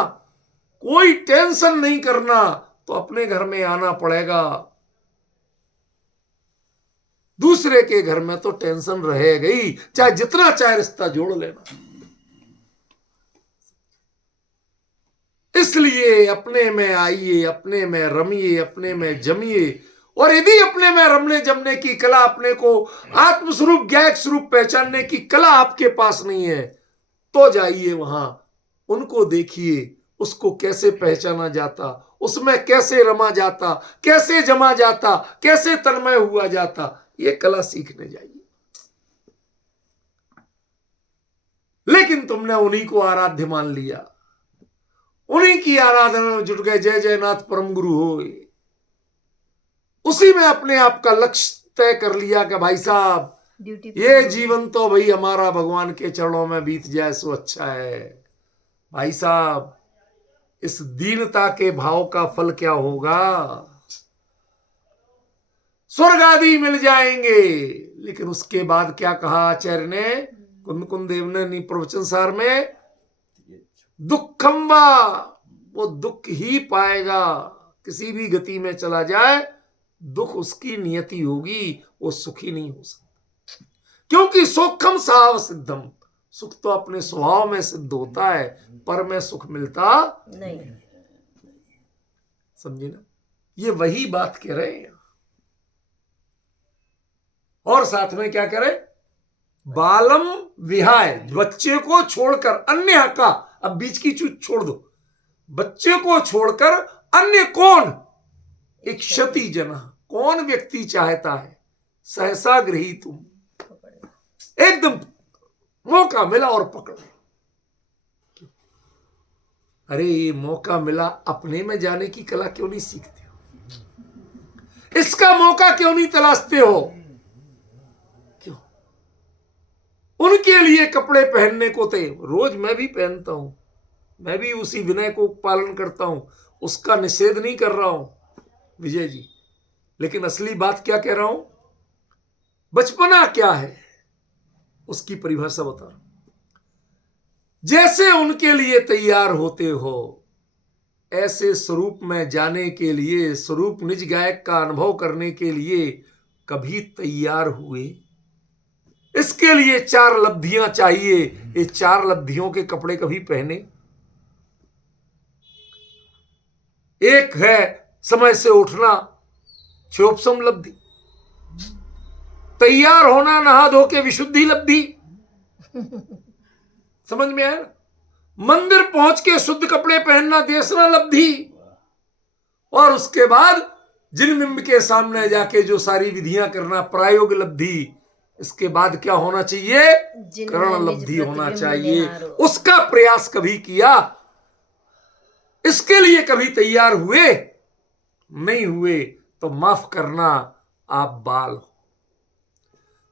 कोई टेंशन नहीं करना, तो अपने घर में आना पड़ेगा। दूसरे के घर में तो टेंशन रहेगा ही, चाहे जितना चाहे रिश्ता जोड़ लेना। इसलिए अपने में आइए, अपने में रमिए, अपने में जमिए। और यदि अपने में रमने जमने की कला, अपने को आत्मस्वरूप ज्ञायक स्वरूप पहचानने की कला आपके पास नहीं है, तो जाइए वहां, उनको देखिए, उसको कैसे पहचाना जाता, उसमें कैसे रमा जाता, कैसे जमा जाता, कैसे तन्मय हुआ जाता, ये कला सीखने जाइए। लेकिन तुमने उन्हीं को आराध्य मान लिया, उन्हीं की आराधना में जुट गए। जय जयनाथ परम गुरु हो, उसी में अपने आप का लक्ष्य तय कर लिया कि भाई साहब ये जीवन तो भाई हमारा भगवान के चरणों में बीत जाए सो अच्छा है। भाई साहब, इस दीनता के भाव का फल क्या होगा? स्वर्ग आदि मिल जाएंगे। लेकिन उसके बाद क्या कहा आचार्य ने, कुंद देव ने प्रवचन सार में, दुखम्बा, वो दुख ही पाएगा। किसी भी गति में चला जाए, दुख उसकी नियति होगी, वो सुखी नहीं हो सकता। क्योंकि सुखम साव सिद्धम, सुख तो अपने स्वभाव में सिद्ध होता है, पर में सुख मिलता नहीं। समझे ना? ये वही बात कह रहे हैं। और साथ में क्या करे? बालम विहाय, बच्चे को छोड़कर अन्य का, अब बीच की चूत छोड़ दो, बच्चे को छोड़कर अन्य कौन? इक्षति जना, कौन व्यक्ति चाहता है? सहसा गृही तुम, एकदम मौका मिला और पकड़। अरे ये मौका मिला, अपने में जाने की कला क्यों नहीं सीखते हो? इसका मौका क्यों नहीं तलाशते हो? क्यों? उनके लिए कपड़े पहनने को थे, रोज मैं भी पहनता हूं, मैं भी उसी विनय को पालन करता हूं, उसका निषेध नहीं कर रहा हूं विजय जी। लेकिन असली बात क्या कह रहा हूं, बचपना क्या है उसकी परिभाषा बता रहा हूं। जैसे उनके लिए तैयार होते हो, ऐसे स्वरूप में जाने के लिए, स्वरूप निज गायक का अनुभव करने के लिए कभी तैयार हुए? इसके उसके लिए 4 लब्धियां चाहिए। ये 4 लब्धियों के कपड़े कभी पहने? एक है समय से उठना, क्षोभसम लब्धि। तैयार होना, नहा धो के विशुद्धि लब्धि। समझ में आया? मंदिर पहुंच के शुद्ध कपड़े पहनना, देशना लब्धि। और उसके बाद जिन बिंब के सामने जाके जो सारी विधियां करना, प्रायोग लब्धि। इसके बाद क्या होना चाहिए? करण लब्धि होना चाहिए। उसका प्रयास कभी किया? इसके लिए कभी तैयार हुए? नहीं हुए तो माफ करना, आप बाल हो,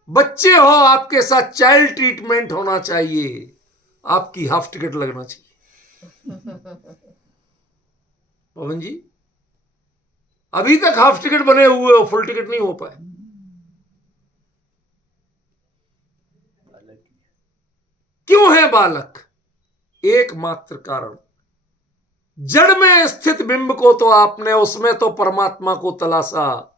बच्चे हो, आपके साथ चाइल्ड ट्रीटमेंट होना चाहिए, आपकी हाफ टिकट लगना चाहिए। पवन जी, अभी तक हाफ टिकट बने हुए हो, फुल टिकट नहीं हो पाए। क्यों है बालक? एकमात्र कारण, जड़ में स्थित बिंब को तो आपने, उसमें तो परमात्मा को तलाशा,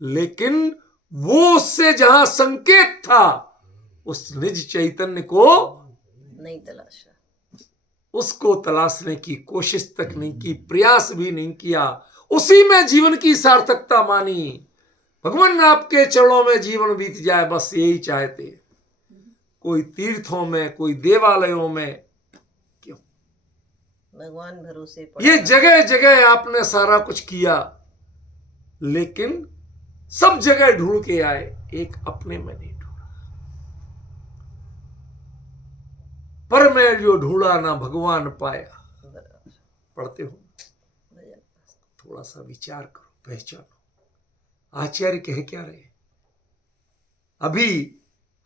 लेकिन वो उससे जहां संकेत था, उस निज चैतन्य को नहीं तलाशा, उसको तलाशने की कोशिश तक नहीं की, प्रयास भी नहीं किया। उसी में जीवन की सार्थकता मानी। भगवान आपके चरणों में जीवन बीत जाए, बस यही चाहते। कोई तीर्थों में, कोई देवालयों में, क्यों? भगवान भरोसे ये जगह जगह आपने सारा कुछ किया, लेकिन सब जगह ढूंढ के आए, एक अपने में नहीं ढूंढा। पर मैं जो ढूंढा ना भगवान पाया। पढ़ते हो, थोड़ा सा विचार करो, पहचानो आचार्य कह क्या रहे। अभी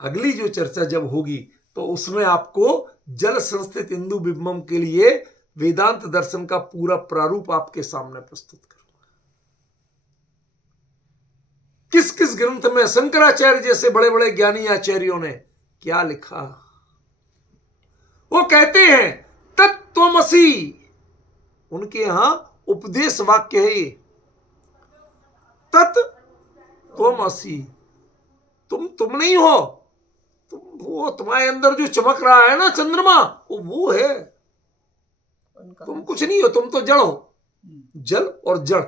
अगली जो चर्चा जब होगी तो उसमें आपको जल संस्थित इंदु बिंबम के लिए वेदांत दर्शन का पूरा प्रारूप आपके सामने प्रस्तुत करूंगा। किस किस ग्रंथ में शंकराचार्य जैसे बड़े बड़े ज्ञानी आचार्यों ने क्या लिखा। वो कहते हैं तत्त्वमसि, उनके यहां उपदेश वाक्य है ये, तत्त्वमसि, तुम नहीं हो, वो तुम्हारे अंदर जो चमक रहा है ना चंद्रमा, वो है। तुम कुछ नहीं हो, तुम तो जड़ हो। जल और जड़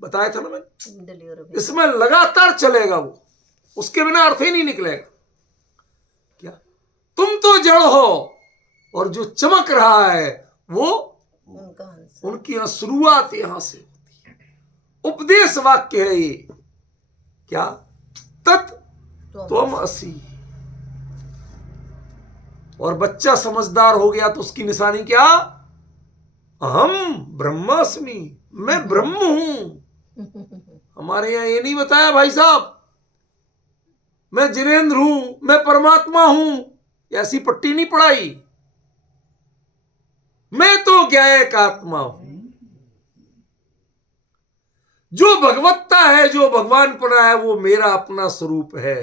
बताया था ना मैंने, इसमें लगातार चलेगा वो, उसके बिना अर्थ ही नहीं निकलेगा। क्या? तुम तो जड़ हो, और जो चमक रहा है वो उनकी यहां शुरुआत यहां से होती है। उपदेश वाक्य है ये, क्या? तत्त्वमसि। और बच्चा समझदार हो गया तो उसकी निशानी क्या? अहम ब्रह्मास्मि, मैं ब्रह्म हूं। हमारे यहां ये नहीं बताया भाई साहब, मैं जिनेंद्र हूं, मैं परमात्मा हूं, ऐसी पट्टी नहीं पढ़ाई। मैं तो ज्ञायक आत्मा हूं। जो भगवत्ता है, जो भगवानपना है, वो मेरा अपना स्वरूप है।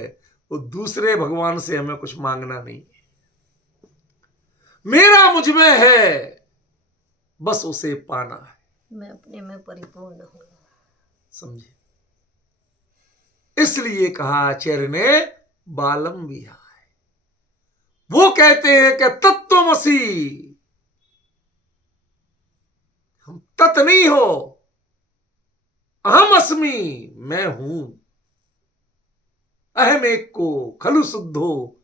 वो दूसरे भगवान से हमें कुछ मांगना नहीं है। मेरा मुझ में है, बस उसे पाना है। मैं अपने में परिपूर्ण हूं। समझे? इसलिए कहा आचार्य ने बालम विहाय। वो कहते हैं कि तत्त्वमसि, हम तत् नहीं हो, अहम अस्मि, मैं हूं। अहम एक को खलु शुद्धो,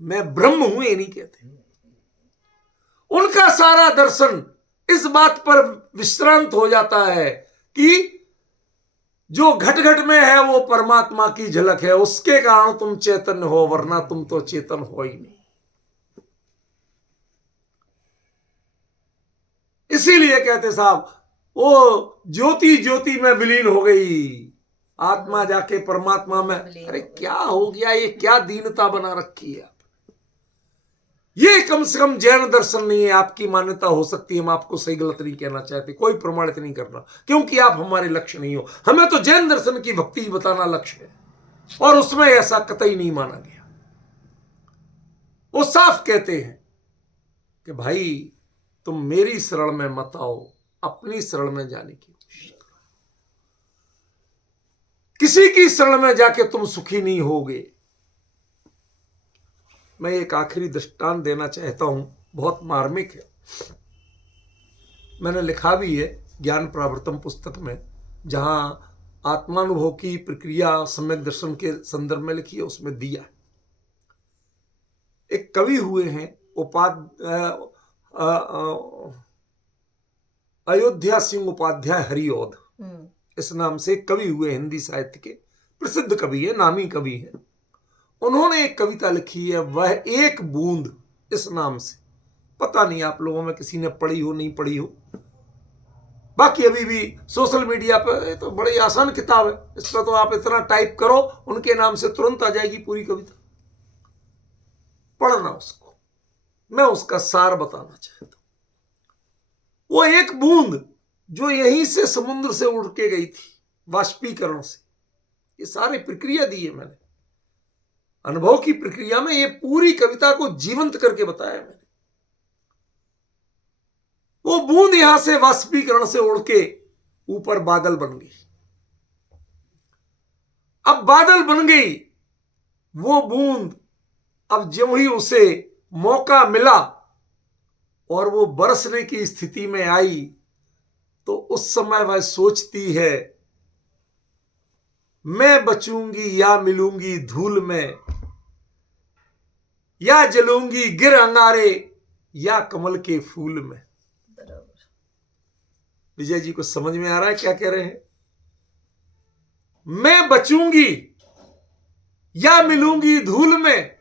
मैं ब्रह्म हूं, ये नहीं कहते। उनका सारा दर्शन इस बात पर विश्रांत हो जाता है कि जो घट घट में है वो परमात्मा की झलक है, उसके कारण तुम चैतन्य हो, वरना तुम तो चेतन हो ही नहीं। इसीलिए कहते साहब, वो ज्योति ज्योति में विलीन हो गई, आत्मा जाके परमात्मा में। अरे क्या हो गया, ये क्या दीनता बना रखी है। ये कम से कम जैन दर्शन नहीं है। आपकी मान्यता हो सकती है, हम आपको सही गलत नहीं कहना चाहते, कोई प्रमाणित नहीं करना, क्योंकि आप हमारे लक्ष्य नहीं हो। हमें तो जैन दर्शन की भक्ति बताना लक्ष्य है, और उसमें ऐसा कतई नहीं माना गया। वो साफ कहते हैं कि भाई तुम मेरी शरण में मत आओ, अपनी शरण में जाने की कोशिश करो। किसी की शरण में जाके तुम सुखी नहीं होगे। मैं एक आखिरी दृष्टांत देना चाहता हूं, बहुत मार्मिक है। मैंने लिखा भी है ज्ञान प्रवर्तन पुस्तक में, जहां आत्मानुभव की प्रक्रिया सम्यक दर्शन के संदर्भ में लिखी है, उसमें दिया। एक कवि हुए हैं अयोध्या सिंह उपाध्याय हरिऔध, इस नाम से कवि हुए, हिंदी साहित्य के प्रसिद्ध कवि है, नामी कवि है। उन्होंने एक कविता लिखी है, वह एक बूंद, इस नाम से। पता नहीं आप लोगों में किसी ने पढ़ी हो, नहीं पढ़ी हो। बाकी अभी भी सोशल मीडिया पर तो बड़ी आसान किताब है, इस पर तो आप इतना टाइप करो, उनके नाम से तुरंत आ जाएगी पूरी कविता। पढ़ना उसको, मैं उसका सार बताना चाहता हूं। वो एक बूंद जो यहीं से समुद्र से उड़ के गई थी, वाष्पीकरण से। ये सारी प्रक्रिया दी है मैंने, अनुभव की प्रक्रिया में ये पूरी कविता को जीवंत करके बताया मैंने। वो बूंद यहां से वाष्पीकरण से उड़ के ऊपर बादल बन गई। अब बादल बन गई वो बूंद, अब जब ही उसे मौका मिला और वो बरसने की स्थिति में आई, तो उस समय वह सोचती है, मैं बचूंगी या मिलूंगी धूल में, या जलूंगी गिर अंगारे, या कमल के फूल में। विजय जी को समझ में आ रहा है क्या कह रहे हैं? मैं बचूंगी या मिलूंगी धूल में,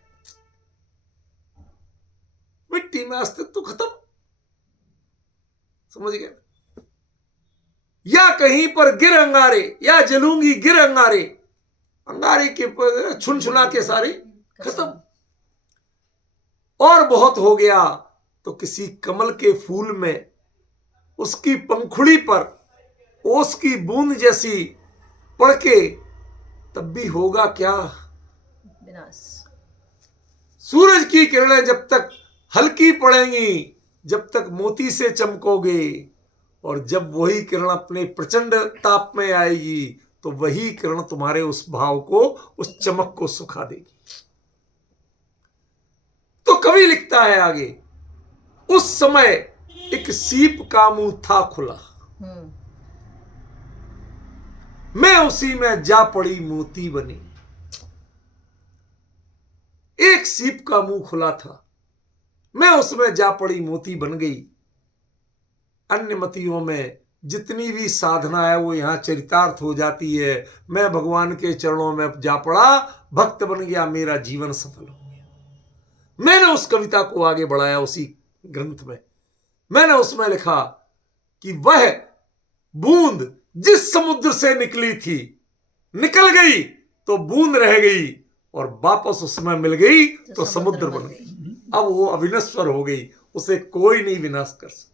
मिट्टी में अस्तित्व खत्म, समझ गए? या कहीं पर गिर अंगारे, या जलूंगी गिर अंगारे, अंगारे के छुनछुना के सारे खत्म। और बहुत हो गया तो किसी कमल के फूल में, उसकी पंखुड़ी पर ओस की बूंद जैसी पड़ के, तब भी होगा क्या? विनाश। सूरज की किरणें जब तक हल्की पड़ेंगी, जब तक मोती से चमकोगे, और जब वही किरण अपने प्रचंड ताप में आएगी, तो वही किरण तुम्हारे उस भाव को, उस चमक को सुखा देगी। तो कवि लिखता है आगे, उस समय एक सीप का मुंह था खुला, मैं उसी में जा पड़ी मोती बनी। एक सीप का मुंह खुला था, मैं उसमें जा पड़ी मोती बन गई। अन्य मतियों में जितनी भी साधना है वो यहां चरितार्थ हो जाती है। मैं भगवान के चरणों में जा पड़ा, भक्त बन गया, मेरा जीवन सफल हो गया। मैंने उस कविता को आगे बढ़ाया उसी ग्रंथ में। मैंने उसमें लिखा कि वह बूंद जिस समुद्र से निकली थी, निकल गई तो बूंद रह गई, और वापस उसमें मिल गई तो समुद्र बन गई। अब वो अविनश्वर हो गई, उसे कोई नहीं विनाश कर सकता।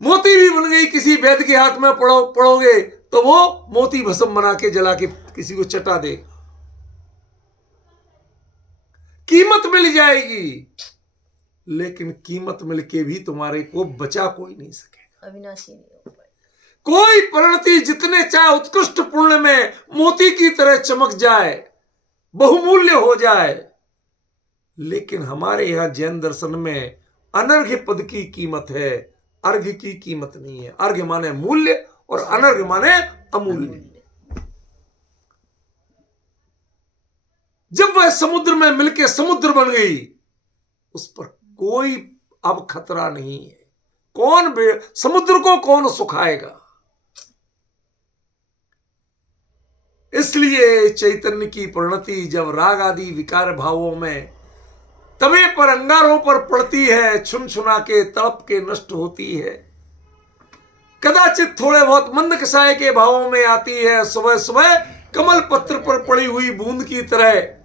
मोती भी बन गई, किसी वैद्य के हाथ में पड़ोगे तो वो मोती भस्म बना के जला के किसी को चटा दे, कीमत मिल जाएगी, लेकिन कीमत मिलके भी तुम्हारे को बचा कोई नहीं सकेगा, अविनाशी नहीं हो पाए। कोई परिणति जितने चाहे उत्कृष्ट पुण्य में मोती की तरह चमक जाए, बहुमूल्य हो जाए, लेकिन हमारे यहां जैन दर्शन में अनर्घ्य पद की कीमत है, अर्घ्य की कीमत नहीं है। अर्घ्य माने मूल्य और अनर्घ्य माने अमूल्य। जब वह समुद्र में मिलके समुद्र बन गई, उस पर कोई अब खतरा नहीं है। कौन समुद्र को कौन सुखाएगा? इसलिए चैतन्य की परिणति जब राग आदि विकार भावों में तवे पर अंगारों पर पड़ती है, छुन छुना के तड़प के नष्ट होती है, कदाचित थोड़े बहुत मंद कसाय के भावों में आती है, सुबह सुबह कमल पत्र पर पड़ी हुई बूंद की तरह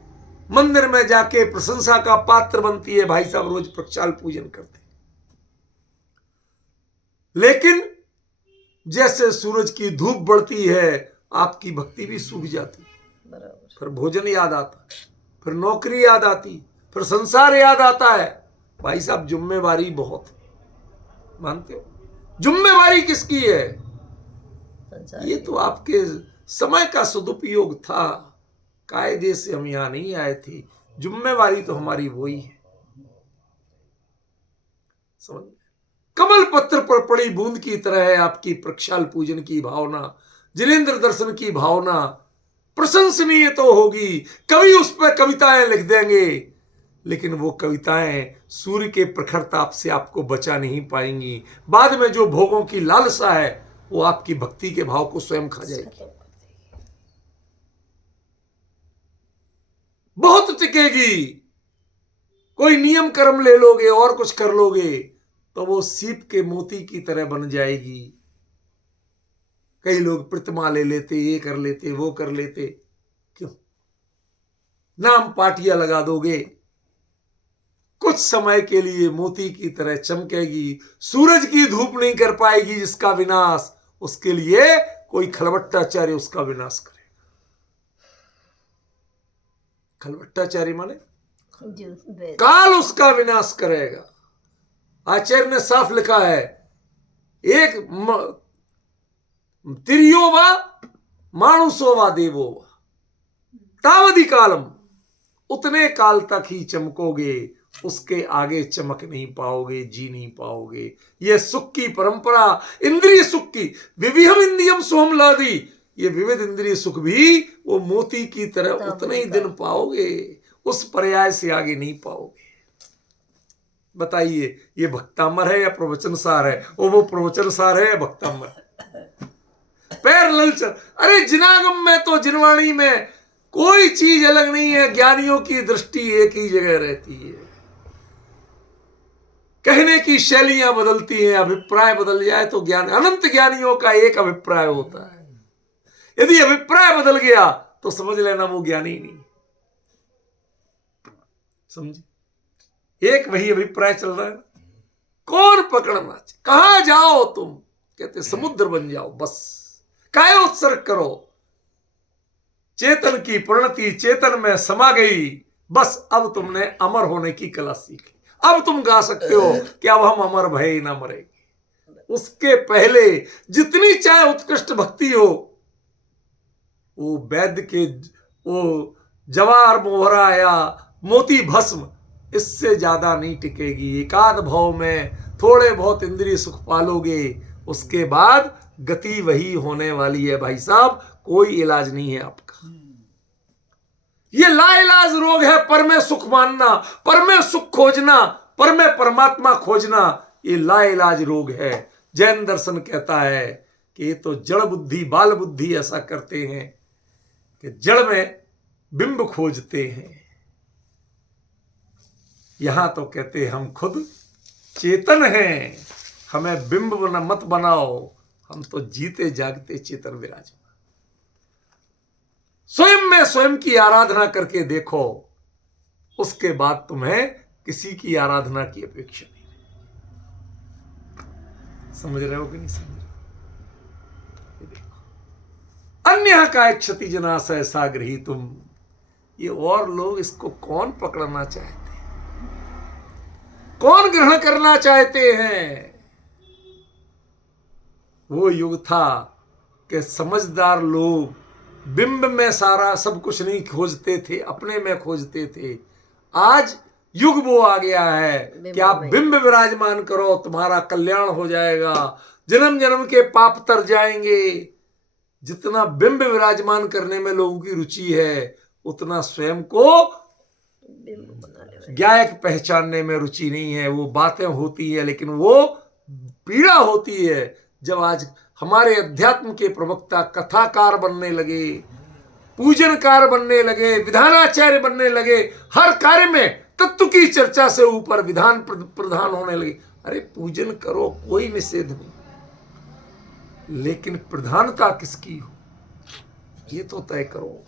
मंदिर में जाके प्रशंसा का पात्र बनती है। भाई साहब रोज प्रक्षाल पूजन करते, लेकिन जैसे सूरज की धूप बढ़ती है, आपकी भक्ति भी सूख जाती, फिर भोजन याद आता, फिर नौकरी याद आती, फिर संसार याद आता है। भाई साहब जिम्मेवारी बहुत, मानते हो? जिम्मेवारी किसकी है? ये तो आपके समय का सदुपयोग था। कायदे से हम यहां नहीं आए थे, जिम्मेवारी तो हमारी वही है। समझ में? कमल पत्र पर पड़ी बूंद की तरह है आपकी प्रक्षाल पूजन की भावना, जिनेंद्र दर्शन की भावना। प्रशंसनीय तो होगी, कवि उस पर कविताएं लिख देंगे, लेकिन वो कविताएं सूर्य के प्रखर ताप से आपको बचा नहीं पाएंगी। बाद में जो भोगों की लालसा है वो आपकी भक्ति के भाव को स्वयं खा जाएगी। बहुत टिकेगी। कोई नियम कर्म ले लोगे और कुछ कर लोगे तो वो सीप के मोती की तरह बन जाएगी। कई लोग प्रतिमा ले लेते, ये कर लेते, वो कर लेते, क्यों? नाम पाटिया लगा दोगे, कुछ समय के लिए मोती की तरह चमकेगी, सूरज की धूप नहीं कर पाएगी जिसका विनाश, उसके लिए कोई खलवट्टाचार्य उसका विनाश करेगा। खलवट्टाचार्य माने काल उसका विनाश करेगा। आचार्य ने साफ लिखा है, एक तिरियो वा मानुषो वा देवो वा तावधि कालम, उतने काल तक ही चमकोगे, उसके आगे चमक नहीं पाओगे, जी नहीं पाओगे। ये सुख की परंपरा, इंद्रिय सुख की, विविहम इंद्रियम सोहम लादी, ये विविध इंद्रिय सुख भी वो मोती की तरह उतने ही दिन पाओगे, उस पर्याय से आगे नहीं पाओगे। बताइए ये भक्तामर है या प्रवचन सार है? वो प्रवचन सार है या भक्तामर? पैर ललचल। अरे जिनागम में तो जिनवाणी में कोई चीज अलग नहीं है, ज्ञानियों की दृष्टि एक ही जगह रहती है। कहने की शैलियां बदलती हैं, अभिप्राय बदल जाए तो ज्ञान, अनंत ज्ञानियों का एक अभिप्राय होता है। यदि अभिप्राय बदल गया तो समझ लेना वो ज्ञानी नहीं। समझे? एक वही अभिप्राय चल रहा है, कौन पकड़ना? कहां जाओ तुम? कहते समुद्र बन जाओ, बस काय उत्सर्ग करो, चेतन की परिणति चेतन में समा गई, बस अब तुमने अमर होने की कला सीखी। अब तुम गा सकते हो कि अब हम अमर भय ना मरेंगे। उसके पहले जितनी चाहे उत्कृष्ट भक्ति हो, वो वैद्य के वो जवार मोहरा या मोती भस्म, इससे ज्यादा नहीं टिकेगी। एकाध भाव में थोड़े बहुत इंद्रिय सुख पालोगे, उसके बाद गति वही होने वाली है भाई साहब, कोई इलाज नहीं है आपका। ये लाइलाज रोग है, पर में सुख मानना, पर में सुख खोजना, पर में परमात्मा खोजना, ये लाइलाज रोग है। जैन दर्शन कहता है कि ये तो जड़ बुद्धि बाल बुद्धि ऐसा करते हैं कि जड़ में बिंब खोजते हैं। यहां तो कहते हम खुद चेतन हैं, हमें बिंब मत बनाओ, हम तो जीते जागते चेतन विराजमान। स्वयं में स्वयं की आराधना करके देखो, उसके बाद तुम्हें किसी की आराधना की अपेक्षा नहीं। समझ रहे हो कि नहीं समझ रहे? ये देखो, अन्य का क्षति जनाशय सागृही तुम, ये और लोग इसको कौन पकड़ना चाहते हैं, कौन ग्रहण करना चाहते हैं? वो युग था कि समझदार लोग बिंब में सारा सब कुछ नहीं खोजते थे, अपने में खोजते थे। आज युग वो आ गया है कि आप बिंब विराजमान करो, तुम्हारा कल्याण हो जाएगा, जन्म जन्म के पाप तर जाएंगे। जितना बिंब विराजमान करने में लोगों की रुचि है, उतना स्वयं को गायक पहचानने में रुचि नहीं है। वो बातें होती है, लेकिन वो पीड़ा होती है जब आज हमारे अध्यात्म के प्रवक्ता कथाकार बनने लगे, पूजनकार बनने लगे, विधानाचार्य बनने लगे, हर कार्य में तत्व की चर्चा से ऊपर विधान प्रधान होने लगे। अरे पूजन करो, कोई निषेध नहीं, लेकिन प्रधानता किसकी हो ये तो तय करो।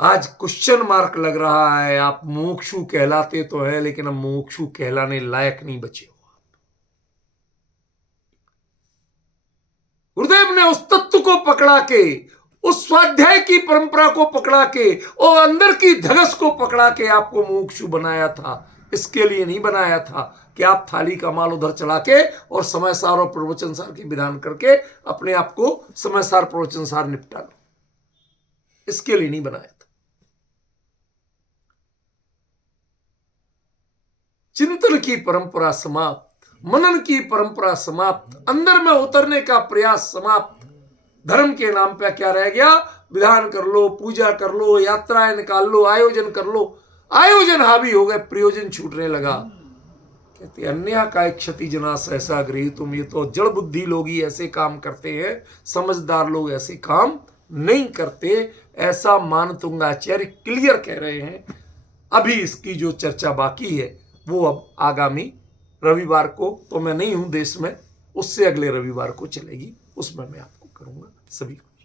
आज क्वेश्चन मार्क लग रहा है, आप मोक्षु कहलाते तो है, लेकिन अब मोक्षु कहलाने लायक नहीं बचे हो। गुरुदेव ने उस तत्व को पकड़ा के, उस स्वाध्याय की परंपरा को पकड़ा के और अंदर की धगस को पकड़ा के आपको मोक्षु बनाया था। इसके लिए नहीं बनाया था कि आप थाली का माल उधर चढ़ा के और समय सार और प्रवचन सार की विधान करके अपने आप को समय सार प्रवचन सार निपटा लो। इसके लिए नहीं बनाया था। चिंतन की परंपरा समाप्त, मनन की परंपरा समाप्त, अंदर में उतरने का प्रयास समाप्त। धर्म के नाम पे क्या रह गया? विधान कर लो, पूजा कर लो, यात्राएं निकाल लो, आयोजन कर लो। आयोजन हावी हो गए, प्रयोजन छूटने लगा। कहते अन्य का क्षति जनास ऐसा गृही तुम, ये तो जड़ बुद्धि लोग ही ऐसे काम करते हैं, समझदार लोग ऐसे काम नहीं करते, ऐसा मानतुंगाचार्य क्लियर कह रहे हैं। अभी इसकी जो चर्चा बाकी है वो अब आगामी रविवार को, तो मैं नहीं हूं देश में, उससे अगले रविवार को चलेगी, उसमें मैं आपको करूंगा। सभी को